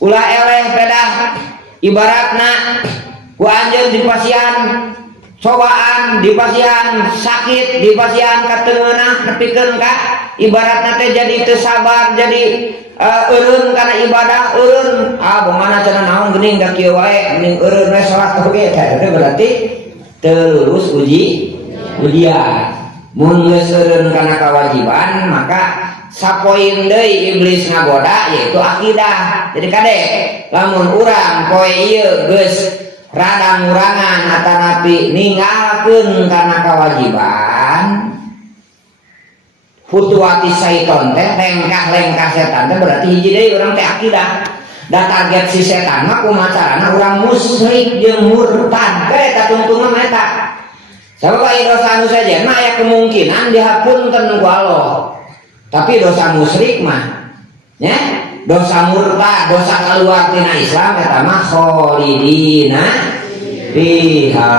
ulah eleh pedah ibaratna ku anjeun di pasian cobaan di pasian sakit di pasian kateungeunah nepikeun ka ibaratna teh jadi teu sabar jadi eureun kana ibadah eureun bagaimana cenah naon geuning da kieu wae mending eureun we salat oge teh berarti teu lulus ujian. Mun geus eureun kana kewajiban maka sapoin deui iblis ngagoda yaitu akidah. Jadi kade lamun urang poe ieu geus rada ngurangan atanapi ninggalkeun kana kewajiban futuati syaiton teh lengkah-lengkah setan teh berarti hiji deui urang teh akidah. Da target si setan mah kumaha carana urang musyrik jeung murtad ge eta tungtungan eta. Sabab aya dosa anu saja mah aya kemungkinan dihapunten ku Allah. Tapi dosa musyrik mah nya dosa murtad, dosa kaluar tina Islam eta mah khalidina fiha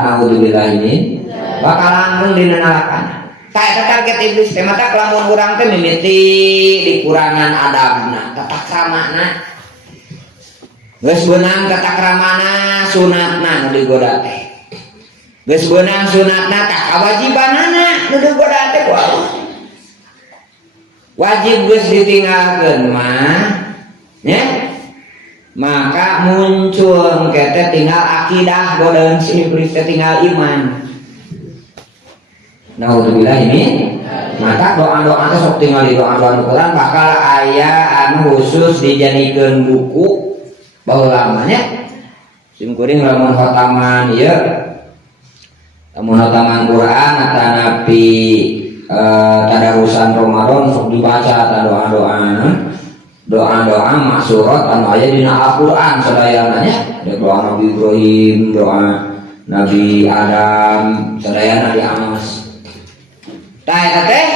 naudzubillah ini bakal langgeng dina neraka. Ka eta target iblis teh mata lamun urang teh mimiti dikurangan adabna, tata kramana. Geus beunang tata kramana sunatna nu digoda teh. Geus beunang sunatna tak kawajibanana nu digoda teh ku Allah. Wajib geus ditinggalkeun mah nya maka muncul kete tinggal akidah godaan si iblis teh tinggal iman. Naudzubillah ini maka doa-doa teh sok tinggal di doa-doa Quran bakal aya anu khusus dijadikeun buku baheula lamanya sim kuring lamun khataman ieu lamun khataman Quran atanapi tadarusan Ramadan sok dibaca ta doa-doa maksurat anu aya dina Al-Qur'an sadayana nya doa Nabi Ibrahim, doa Nabi Adam, sadayana Nabi Amos. Tah eta teh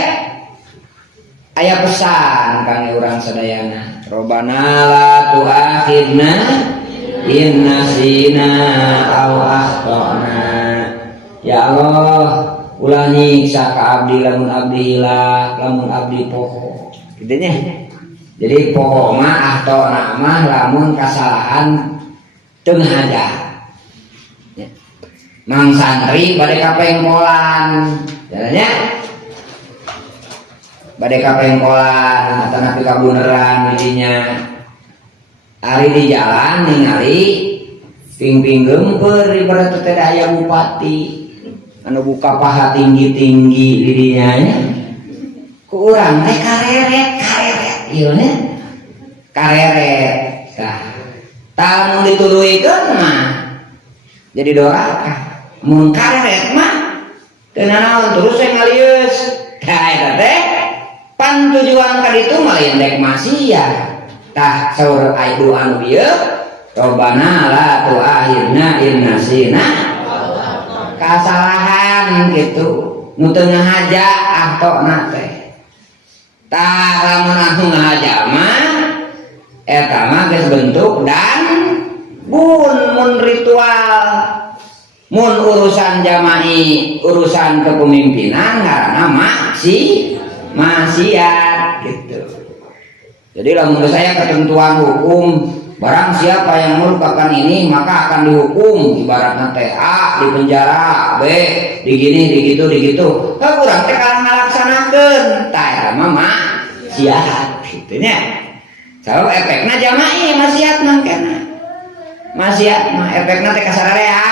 aya pesan kangge urang sadayana. Robbana la tu'akhidna in nasina aw akhtana. Ya Allah, ulah nyiksa ka abdi lamun abdi hilang, lamun abdi poho. Kitu nya. Jadi poho mah ahtona mah lamun kasalahan teu ngahaja. Mang santri bade kapengkolan, nya. Bade kapengkolan atanapi kabuneran widinya. Ari di jalan ningali ping-ping gempeur ibarat teh aya bupati anu buka paha tinggi-tinggi di dinya nya. Ku urang teh kareret ieu nya. Kareret. Tah mun dituduhikeun mah jadi doraka. Mun kareret mah teu naon terus we ngalius. Tah eta teh pan tujuan ka ditu mah lain dek maksiat. Tah saur aya doa anu dieu, Robbana la tu'akhidna in nasina kasalahan gitu. Nu teu ngahaja ahtona teh. Tah lamun anu ngahaja mah eta mah geus bentuk dan mun ritual. Mun urusan jama'i, urusan kepemimpinan ngaranna maksiat gitu. Jadi lamun saya ketentuan hukum Barang siapa yang melupakan ini maka akan dihukum, ibaratnya teh A di penjara, B digitu. Kurang teh kalau ngalaksanakeun, tah mama siat gitunya. Sabab efekna jama'i maksiat mangkena. Maksiat mah efekna teh kasararea.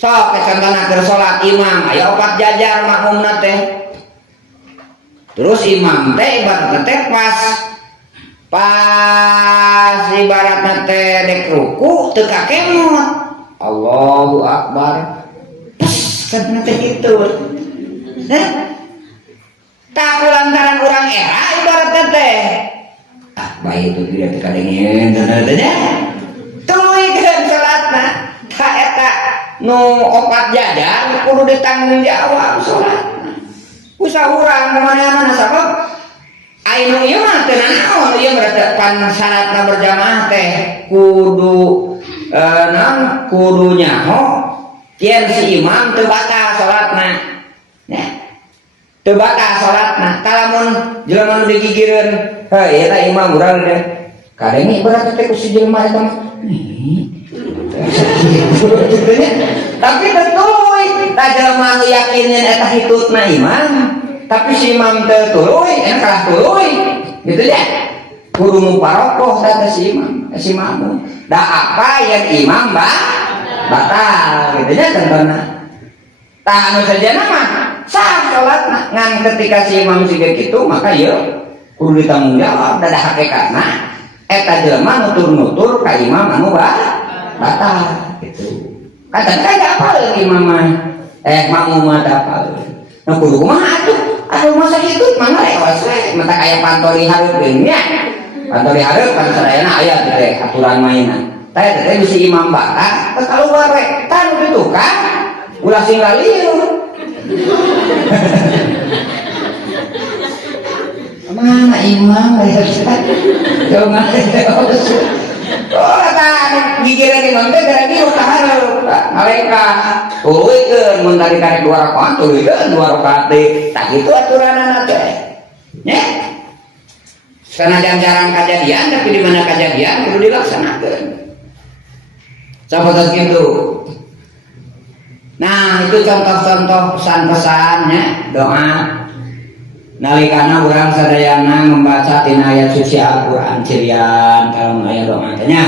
Sok contohna keur salat imam aya 4 jajar makmumna teh. Terus imam teh ibaratna teh pas ibaratna teh dek ruku teu kakemot. Allahu akbar. Kan teh kitu. Tak lantaran orang era ibaratnya teh. Baik itu tidak kadengin tanya. Tuluy keun salatna. Ta eta nu 4 jajar kudu ditanggung jawab salatna. Usaha urang kemana-mana sabab anu ieu mah teu naon ieu berarti pan salatna berjamaah teh kudu kudu nyaho yen si imam teu batal salatna. Ya. Teu batal salatna. Talamun jelema nu digigireun, heuh eta imam urang teh. Kadenge berarti teh ku si jelema eta mah. Tapi tuluy, da jelema nu yakin eta hitutna imam, tapi si imam teu tuluy, kalah tuluy. Gitu ya. Kudu muparokoh da si imam, si makmum. Da apa yang imam batal, gitu ya contohna. Tah anu sajana mah sah salatna ngan ketika si imam siga kitu maka ieu kudu ditanggung jawab da hakikatna eta jelema nutur-nutur ka imam anu batal gitu. Kadang-kadang apal imam mah makmum mah apal. Nah kudu kumaha atuh masa kitu mangga lewas we mata kaya pantori hareup deui nya. Pantori hareup kan sadayana aya teh aturan mainan. Tah teh bisi imam batal teu kaluar we tan kitu kan ulah sing laliu. Mana imam jangan gigiran imam teh gara dieu tahareup ngaleka tuluykeun mun tadi karek 2 rakaat tuluykeun 2 rakaat teh tah kitu aturanna teh nya sanajan jarang kajadian tapi di mana kajadian kudu dilaksanakeun sahabat kitu. Nah itu contoh-contoh pesan-pesannya doa nalikana urang sadayana membaca tina ayat suci Al-Qur'an cirian kalau aya doa tanya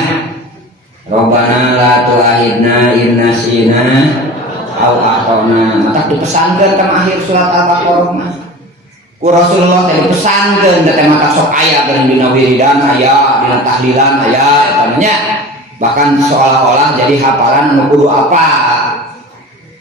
Rabbana la tu'ahidna in nasina aw akhtana mata dipesankeun ka akhir surat Al-Baqarah mah ku Rasulullah teh dipesankeun teh mata sok aya geuning dina wiridan aya dina tahlilan aya eta nya bahkan seolah-olah jadi hafalan anu kudu apa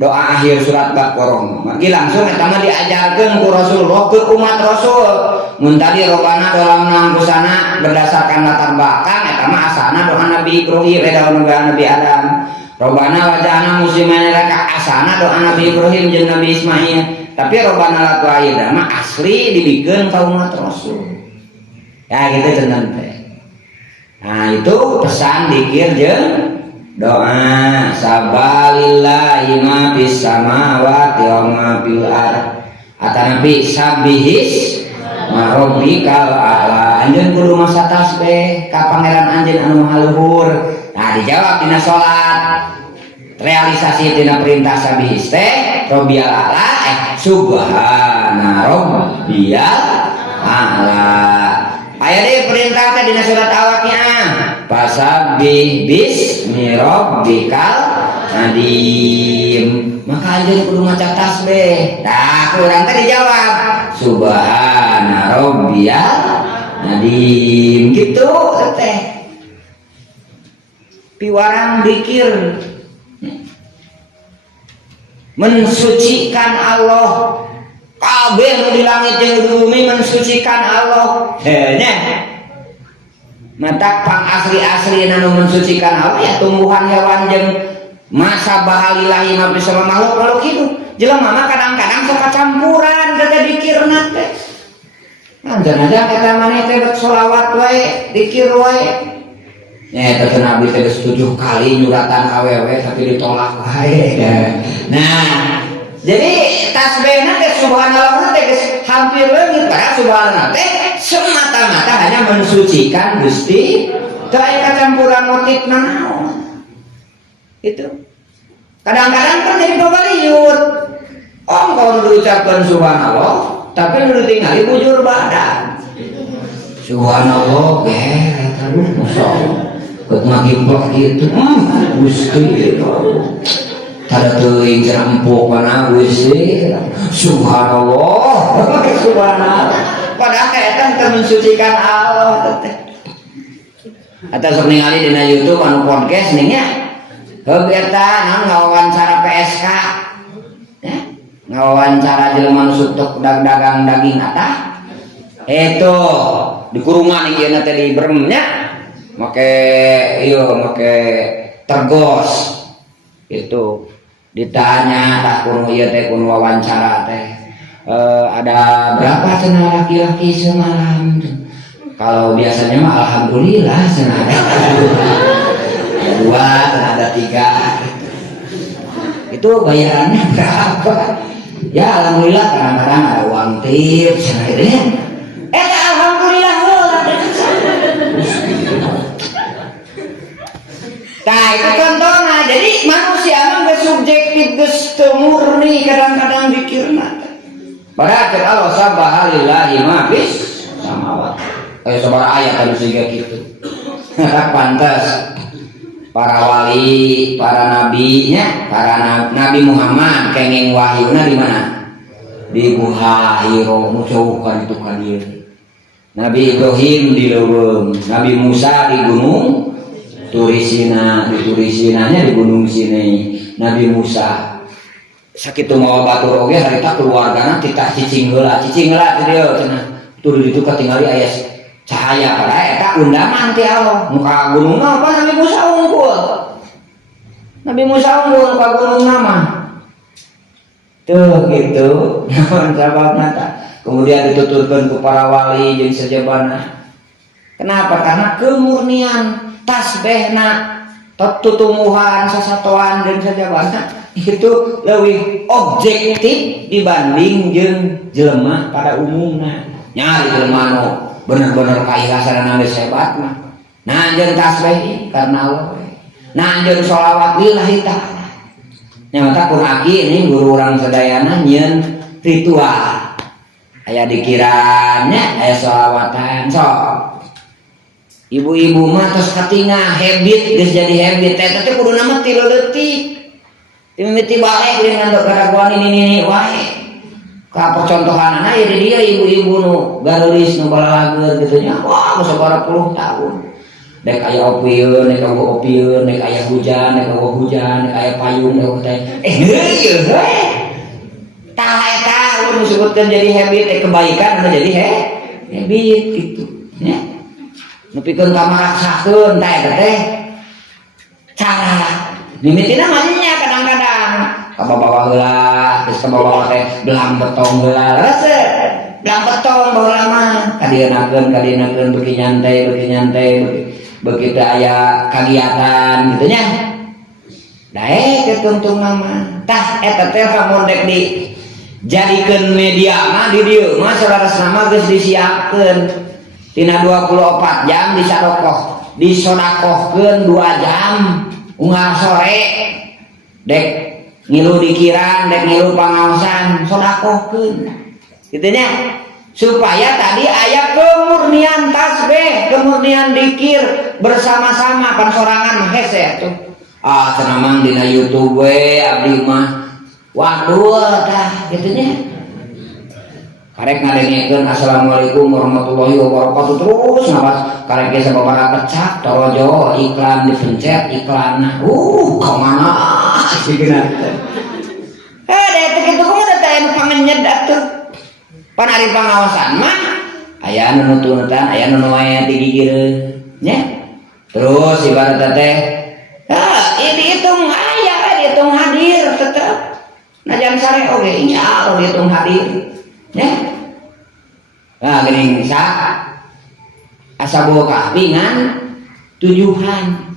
doa akhir surat Baqarah. Maki langsung eta mah diajarkeun ku Rasulullah ke umat Rasul. Mun tadi robana dalam nangkusana berdasarkan latar belakang eta mah asalna doa Nabi Ibrahim doa Nabi Adam. Robana wajahna musliman laka asana doa Nabi Ibrahim jeung Nabi Ismail. Tapi robana la tu'aida mah asli dibikeun ka umat Rasul. Ya gitu cenah teh. Nah itu pesan dikir jeung doa sabalillahi ma fis samawati wa ma fil ardh atanabi sabihis ma rabbikal a'la anjeun kudu maca tasbih ka pangeran anjeun anu maha luhur. Nah dijawab dina salat realisasi tina perintah sabihis teh rabbiyal a'la subhana rabbiyal a'la. Aya deui perintah teh dina surat Al-Waqiah fasabbih bismi rabbikal nadim. Maka anjeun kudu maca tasbih. Tah urang teh dijawab subhana rabbiyal nadim kitu teh. Piwarang zikir mensucikan Allah. Kabeh nu di langit jeung di bumi mensucikan Allah. Nya mata pang asli-asli anu mensucikan Allah ya tumbuhan hewan jeung masa bahalilahi nabi sama makhluk hidup. Jelema mah kadang-kadang sok campuran teh dikirna teh. Anjeun-anjeun eta maneh teh sholawat wae, dikir wae. Nya eta Nabi teh 7 kali nyuratan awewe tapi ditolak wae. Nah, jadi tasbihna teh subhanallah teh hampir leungit karena subhanallah teh semata-mata hanya mensucikan Gusti, teu aya campuran motif naon. Itu. Kadang-kadang kan jadi pabaliut. Kalau diucapkan subhanallah, tapi nu ditingali bujur badan. Subhanallah, terus masya-Allah. Ket ngagimplok gitu. Gusti itu. Tada teuing cenah empuk kana Gusti. Subhanallah. Subhanallah. Padahal eta teh mensucikan Allah teh. Eta sok ningali dina YouTube anu podcast ning nya. Heug eta naon ngawawancara PSK. Ya. Ngawawancara jelema nu sutok dagang daging atah. Itu di kurungan ieu teh di Bremnya. Make tergos. Itu ditanya tak kun ieu teh kun wawancara teh ada berapa cenah laki-laki semalam. Kalau biasanya mah alhamdulillah cenah dua cenah ada 3. Itu bayarannya berapa? Ya alhamdulillah kadang-kadang ada uang tip cenah itu. Alhamdulillah nah itu contohnya. Jadi manusia mah gak subjektif, gak murni kadang-kadang pikirna. Padahal Allah subhanallahi ma bis samawat. Kayak sabar ayat harus juga gitu. Pantas para wali, para nabinya, para Nabi Muhammad kenging wahyuna di mana? Di Gua Hiro, mucaukan itu kan dia. Nabi Ibrahim di Leuweung, Nabi Musa di gunung Turisina, di Turisinanya di gunung sini. Nabi Musa sakitu mawa batur oge harita keluargana titah cicing heula teh dia cenah. Tur ditu katingali aya cahaya pada eta undangan ti Allah. Muka gunungna apa Nabi Musa unggul. Nabi Musa unggul ka gunungna mah. Tuh gitu. Naon sababna tah. Kemudian dituturkeun ku para wali jeung sajabana. Kenapa? Karena kemurnian tasbihna, tutumuhan, sasatoan dan sajabana itu lebih objektif dibanding jeung jelema pada umumna. Nyari jelema nu bener-bener kaikhlasan geus hebat mah. Nah jeung tasbih karena Allah. Nah jeung sholawat lillahi ta'ala. Nya mata kun aki ini guru urang sadayana nyieun ritual. Aya dikirannya, aya sholawatan sok. Ibu-ibu mah tos katinga habit geus jadi habit eta teh kuduna mah 3 leutik. Mimiti balik dengan karaguan ini wae. Ka percontohanana ya di dia ibu-ibu nu garulis nu balalageun kitu nya. Wah, geus sabaraha puluh tahun. Dek aya opieun, dek eueuh opieun, dek aya hujan, dek eueuh hujan, dek aya payung, dek teh. Heuh we. Tah eta ulun disebutkeun jadi habit kebaikan anu jadi habit gitu. Nya. Nepikeun kamaraksakeun tah eta teh cara mimitina mah nya kadang-kadang kabawa heula geus kabawa teh belang betong heula rese belang betong baheula mah kadienakeun beuki nyantai beuki teh aya kagiatan kitu nya dae ketuntung mah tah eta teh lamun dek di jadikeun media mah di dieu mah saudara sama geus disiapkeun tina 24 jam disodakohkeun 2 jam unggal sore dek ngilu dikiran dek ngilu pangaosan sodakohkeun kitu nya supaya tadi aya kemurnian tasbih kemurnian dikir bersama-sama pan sorangan mah hese atuh cenah mang dina YouTube we abdi mah waduh tah kitu nya karek ngadengekeun assalamualaikum warahmatullahi wabarakatuh terus ngawas karek ge sababaraha kecap torojo iklan dipencet iklanna kemana sigina da teh kitu kumaha da aya pangenyed atuh pan ari pangaosan mah aya nu nutunutan aya nu aya digigireun nya terus ibarat teh dihitung aya dihitung hadir tetep najan sare oge insyaallah dihitung hadir ya. Nah, geuning asa boga dengan tujuan.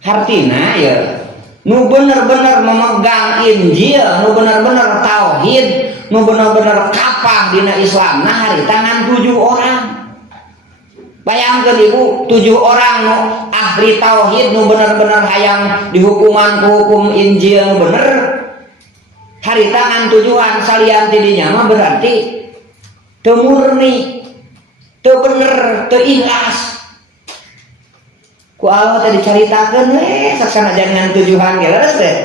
Hartina ya nu bener-bener memegang Injil, nu bener-bener tauhid, nu bener-bener kapah dina Islam nah hari tangan 7 orang. Bayangkan ibu 7 orang nu ahli tauhid nu bener-bener hayang dihukuman ku hukum Injil nu bener hari tangan tujuan salian tidinya mah berarti teu murni, teu bener, teu ikhlas. Ku Allah tadi caritakeun saksana jangan tujuan ge leres teh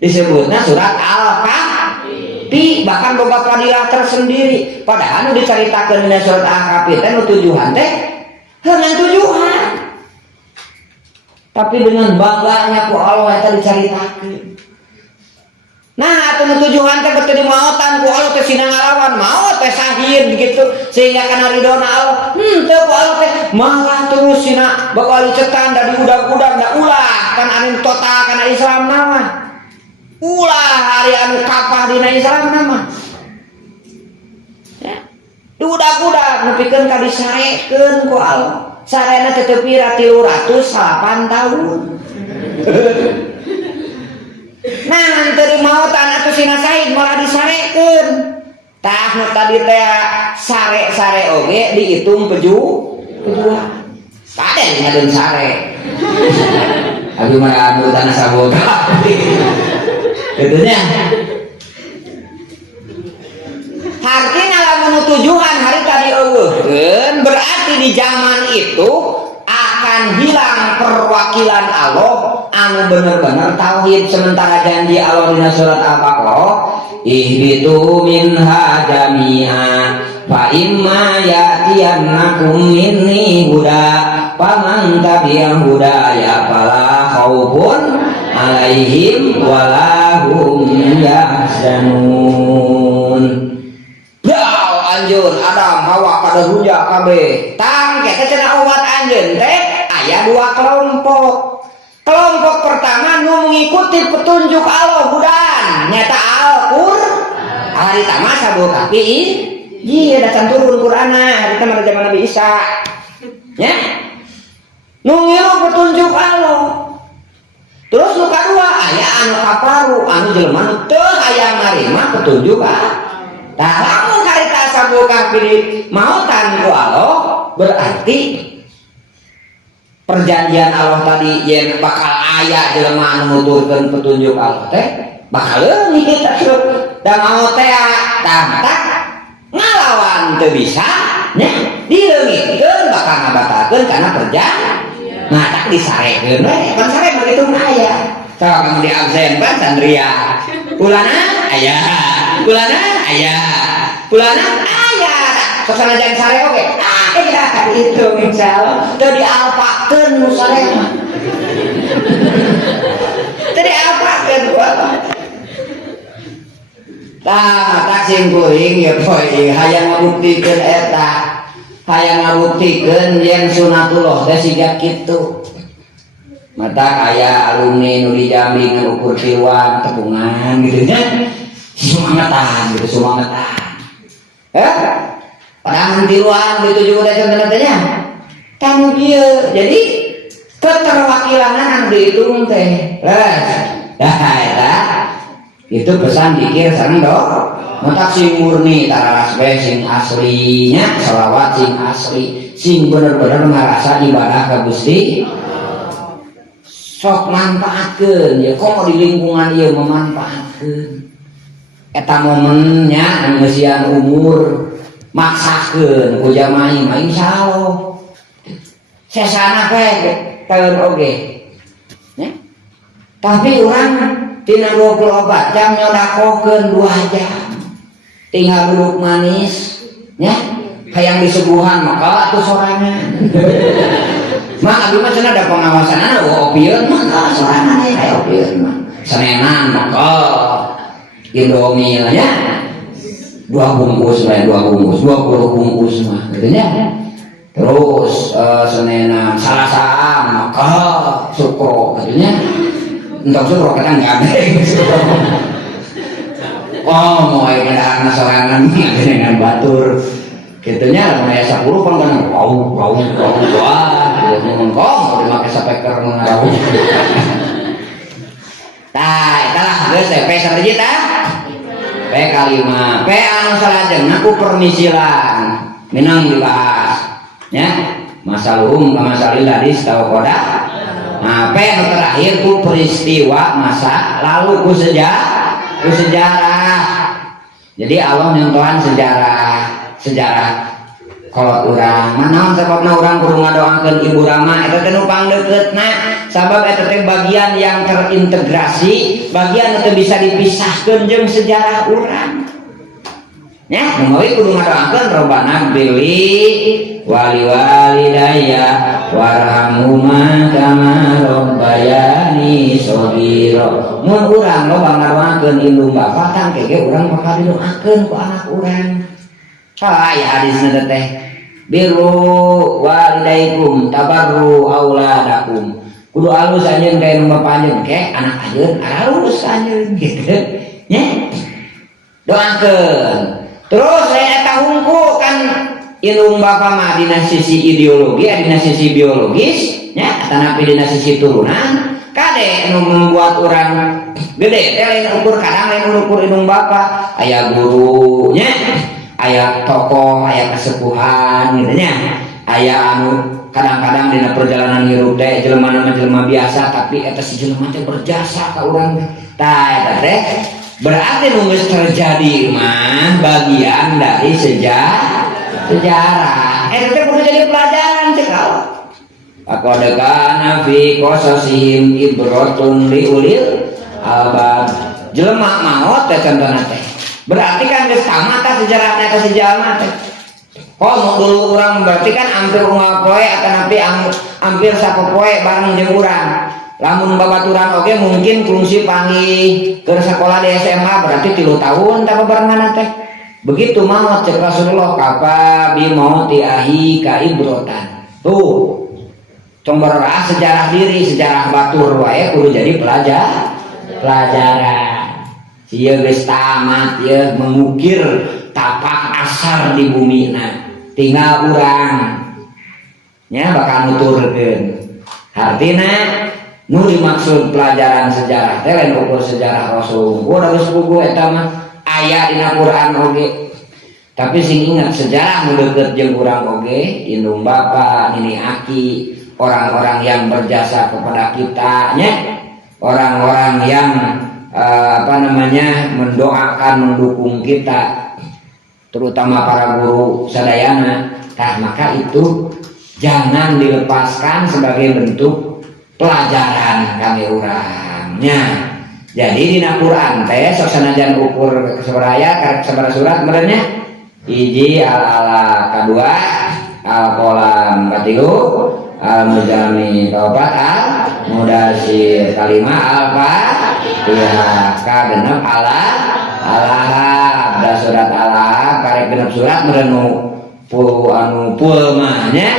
disebutna surat Al-Kahfi bahkan boga fadilah tersendiri padahal nu dicaritakeun dina surat Al-Kahfi teh nu tujuan teh dengan tujuan tapi dengan bangganya ku Allah eta dicaritakeun. Nah atuh tujuan teh beuteung dimautan ku Allah teh sina ngalawan maot teh sahid gitu sehingga kana ridona Allah teu ku Allah teh malah terus sina bakal cetan da diudag-udag da ulah kan anu total kana Islam mah ulah hari anu kapah dina Islam mah ya diudag-udag nepikeun ka disarekeun ku Allah sarena teh teu pira 308 tahun. Nah anteri mautan atau sina said malah disarekeun tah nu tadi teh sare-sare oge dihitung pejuang paden ngadeun sare abi mah anu tanah saboga gitu nya hartina lamun tujuan hari tadi eueuhkeun berarti di zaman itu akan hilang perwakilan Allah anu bener-bener tauhid sementara janji Allah di surat Al-Baqarah ihbitu minha jami'a fa imma ya'tiyannakum minni huda faman tabi'a hudaya fala khaufun alaihim walahum yahzanun. Bau anjeun Adam Hawa kada hujah kabeh tang kita cenah umat anjeun teh aya 2 kelompok. Kelompok pertama nu mengikuti petunjuk Allah budan nyata Al-Qur'an hari tama sabul kaki ieu datang turun Qur'ana hari tama zaman Nabi Isa nya nu ngiru petunjuk Allah. Terus nu kadua aya anu kaparu anu jelema nu teu hayang narima petunjuk tah lamun harita sabul kaki mautan ku Allah berarti perjanjian Allah tadi yang bakal aya jelema anu nuturkeun petunjuk Allah teh bakal leungit atuh da mau teh tamtak ngalawan teu bisa nya dileungitkeun bakal ngabatakeun kana perjanjian nah tak disarekeun we pan sare begitu aya sok kamu di absen pan sandria pulana aya sosana jangan sare oke ya itu insyaallah teu dialpakeun nu sare mah teu dialpakeun tak simkuring ya poe hayang ngabuktikeun eta hayang ngabuktikeun yen sunatullah teh siga kitu mata aya alumni nu di Jambi ngukur tiluan tepungan gitu nya semangetan gitu padahal tiluan gitu juga teh kamu dia jadi keterwakilanan anu dihitung teh itu pesan dikir sareng matak sing murni tararas bae sing aslinya selawat sing asli sing bener-bener ngarasa ibadah ka Gusti sok manfaatkeun ya komo di lingkungan ieu memanfaatkeun eta momennya anu sian umur maksakeun ku jamaah mah insyaallah sesana we taun oge nya tapi urang tina 24 jam nyodakokeun 2 jam tinggal duduk manis nya hayang disuguhan maka atuh sorangan mah abi mah cenah ada pengawasanana opieun mah sorangan aya opieun mah senenan maka Indomie nya 2 bungkus 20 bungkus mah gitu nya terus senenan salasaan maka sukro gitu nya entok sukro kadang gandeng oh mau kendaraan sorangan dengan batur gitunya lamun aya 10 kan wow wah gitu mengkong mau dipakai speaker mengarau tah eta lah geus teh pe sareji tah kalima anu salajengna ku permisilan minang dibahas nya masalum kamasalil hadis tau koda. Nah anu terakhir ku peristiwa masa lalu ku sejarah. Jadi Allah nyontohan sejarah kalau urang manaon sababna urang kudu ngadoakeun ibu Rama eta teh nu pangdeuketna sabab eta teh bagian yang terintegrasi, bagian teu bisa dipisahkeun jeung sejarah urang. Nya meuwi kudu ngadoakeun Robbana bili wali walidayya warhamhuma kama rabbayani shaghira. Mun urang loba ngadoakeun indung bapa tang kege urang bakal didoakeun ku anak urang. Ya hadisna teh biru walidaykum tabarru auladakum. Kudu alus anjeun ka indung bapa anjeun ke anak anjeun alus anjeun gitu. Nya doakeun. Terus saya eta hungku kan indung bapa mah dina sisi ideologi, dina sisi biologis, nya atanapi dina sisi turunan, kade nu membuat orang gede teh lain ukur kadang lain ukur indung bapa, aya gurunya, aya tokoh, aya kasepuhan gitu nya. Aya anu kadang-kadang dina perjalanan hirup teh jelema biasa tapi eta si jelema teh berjasa ka urang. Tah eta teh berarti nulis terjadi mah bagian dari sejarah. Itu perlu jadi pelajaran cekal. Aku kana fi qasasihim ibratun liulil albab. Jelema maot teh contohna teh. Berarti kan geus tamat sejarahna eta si jalma teh. Komo dulu urang berarti kan hampir unggal poe atanapi hampir sapopoe bareng jeung urang. Lamun babaturan oge mungkin fungsi panggih ke sekolah di SMA berarti 3 tahun tak barengan teh. Begitu maot cek Rasulullah kapa bi mauti ahi ka ibrotan. Tuh. Combaraah sejarah diri, sejarah batur wae kudu jadi pelajaran. Sieu geus tamat ye mengukir tapak asar di bumina. Tinggal urang nya bakal nuturkeun. Artina nu dimaksud pelajaran sejarah teh lain ukur sejarah Rasul. Udah geus puguh eta mah aya dina Quran oge. Tapi sing ingat sejarah nu deukeut jeung urang oge, indung bapa, nini aki, orang-orang yang berjasa kepada kita nya, orang-orang yang mendoakan, mendukung kita, terutama para guru sadayana. Tah maka itu jangan dilepaskan sebagai bentuk pelajaran kami urangnya. Jadi di Quran teh sok sanajan ukur seberaya karek sabaraha surat merenya hiji al-ala kadua al-qalam katilu al-muzami kaopat al-mudasir kalima al-fatihah kagenep ala da surat ala karek genep surat merenu anu pulmanya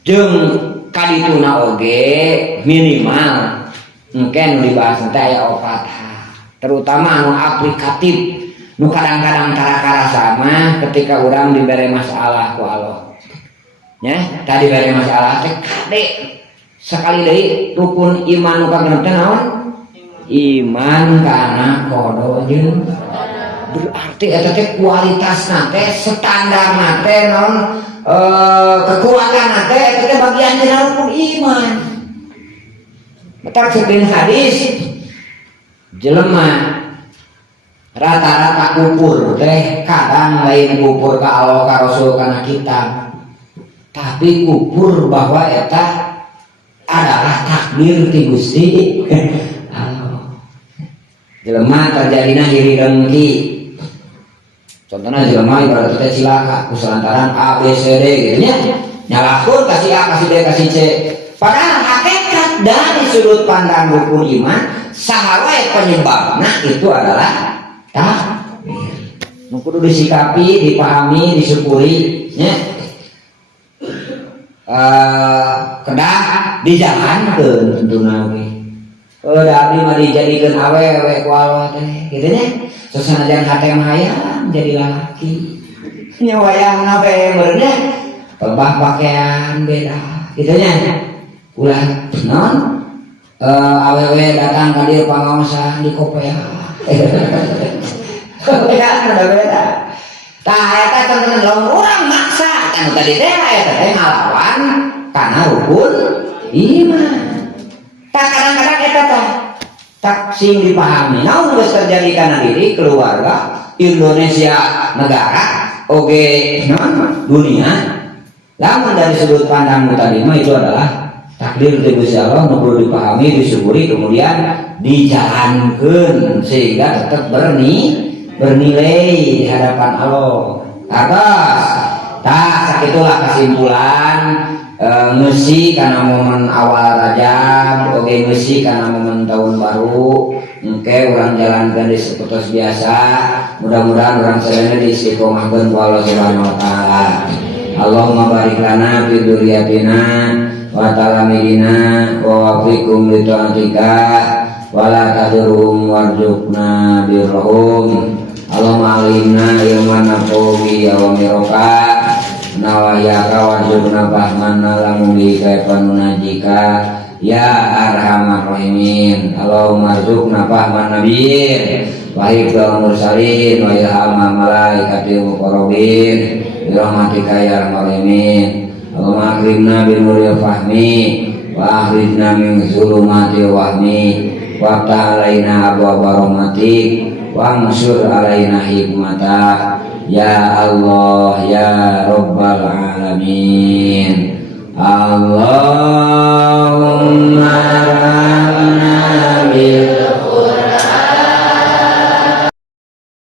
jeung kadituna oge minimal mungkin dibahas nanti aya opat terutama anu aplikatif nu kadang-kadang kara-kara sama ketika orang diberi masalah ku Allah nya tadi diberi masalah teh kade sekali deui rukun iman nu kagenep teh naon iman kana kodo jeung berarti eta teh kualitasna teh standarna teh naon kekuatan nate itu bagian dari rukun iman. Betar sebelum hadis jelema rata-rata kupur teh kadang lain kupur ka Allah ka Rasul kana kita. Tapi kupur bahwa eta adalah takdir ti Gusti Allah. Jelema terjadina hiri dengki. Contohnya jelema ibarat teh cilaka kusalantaran A B C D gitu nya. Nyalahkeun kasih A kasih B kasih C. Padahal hakikat dari sudut pandang rukun iman saha wae penyebabna itu adalah takdir. Nu kudu disikapi, dipahami, disyukuri nya. Kedah dijalankeun tentuna we. Da abdi mah dijadikeun awewe ku Allah teh kitu nya. Sesanajan hate mah hayang jadi laki. Nya wayahna bae beurna lebah pakaian beda kitu nya. Ulah naon awewe datang ka dieu pangaosan di kopea. Ya beda-beda. Tah eta contohna lamun urang maksa kan tadi teh eta teh ngalawan kana rukun iman. Tak kadang-kadang eta teh tak sing dipahami naon geus terjadi kana diri keluarga Indonesia negara oge naon dunia. Lamun dari sudut pandang tadi mah itu adalah takdir dari Gusti Allah nu perlu dipahami, disyukuri, kemudian dijalankan sehingga tetap bernilai di hadapan Allah. Atas tak sakitulah kesimpulan ngeusi karena momen awal Rajab, oge ngeusi karena momen tahun baru. Engke urang jalankeun di seputus biasa. Mudah-mudahan urang sadaya diistiqomahkeun ku Allah Subhanahu wa taala. Allahumma barik lana fi dzurriyyatina wa talamidina wa wafiqhum li ta'atika wa la tadurhum warzuqna birrahum. Allahumma alimna ilman nafawi wa miraka nawayaka warzuqna fahman lamu bi kaifa nunajika ya arhamar rahimin. Allahumma arzuqna fahman nabiyyin wa hifdzal mursalin wa ilhamar malaikatil muqarrabin birahmatika ya arhamar rahimin. Allahumma akrimna bi nuril fahmi wa akhrijna min zulumati wahmi wa ta'alaina abwaaba rahmatik wa ansur alaina hikmata ya Allah ya rabbal alamin. Allah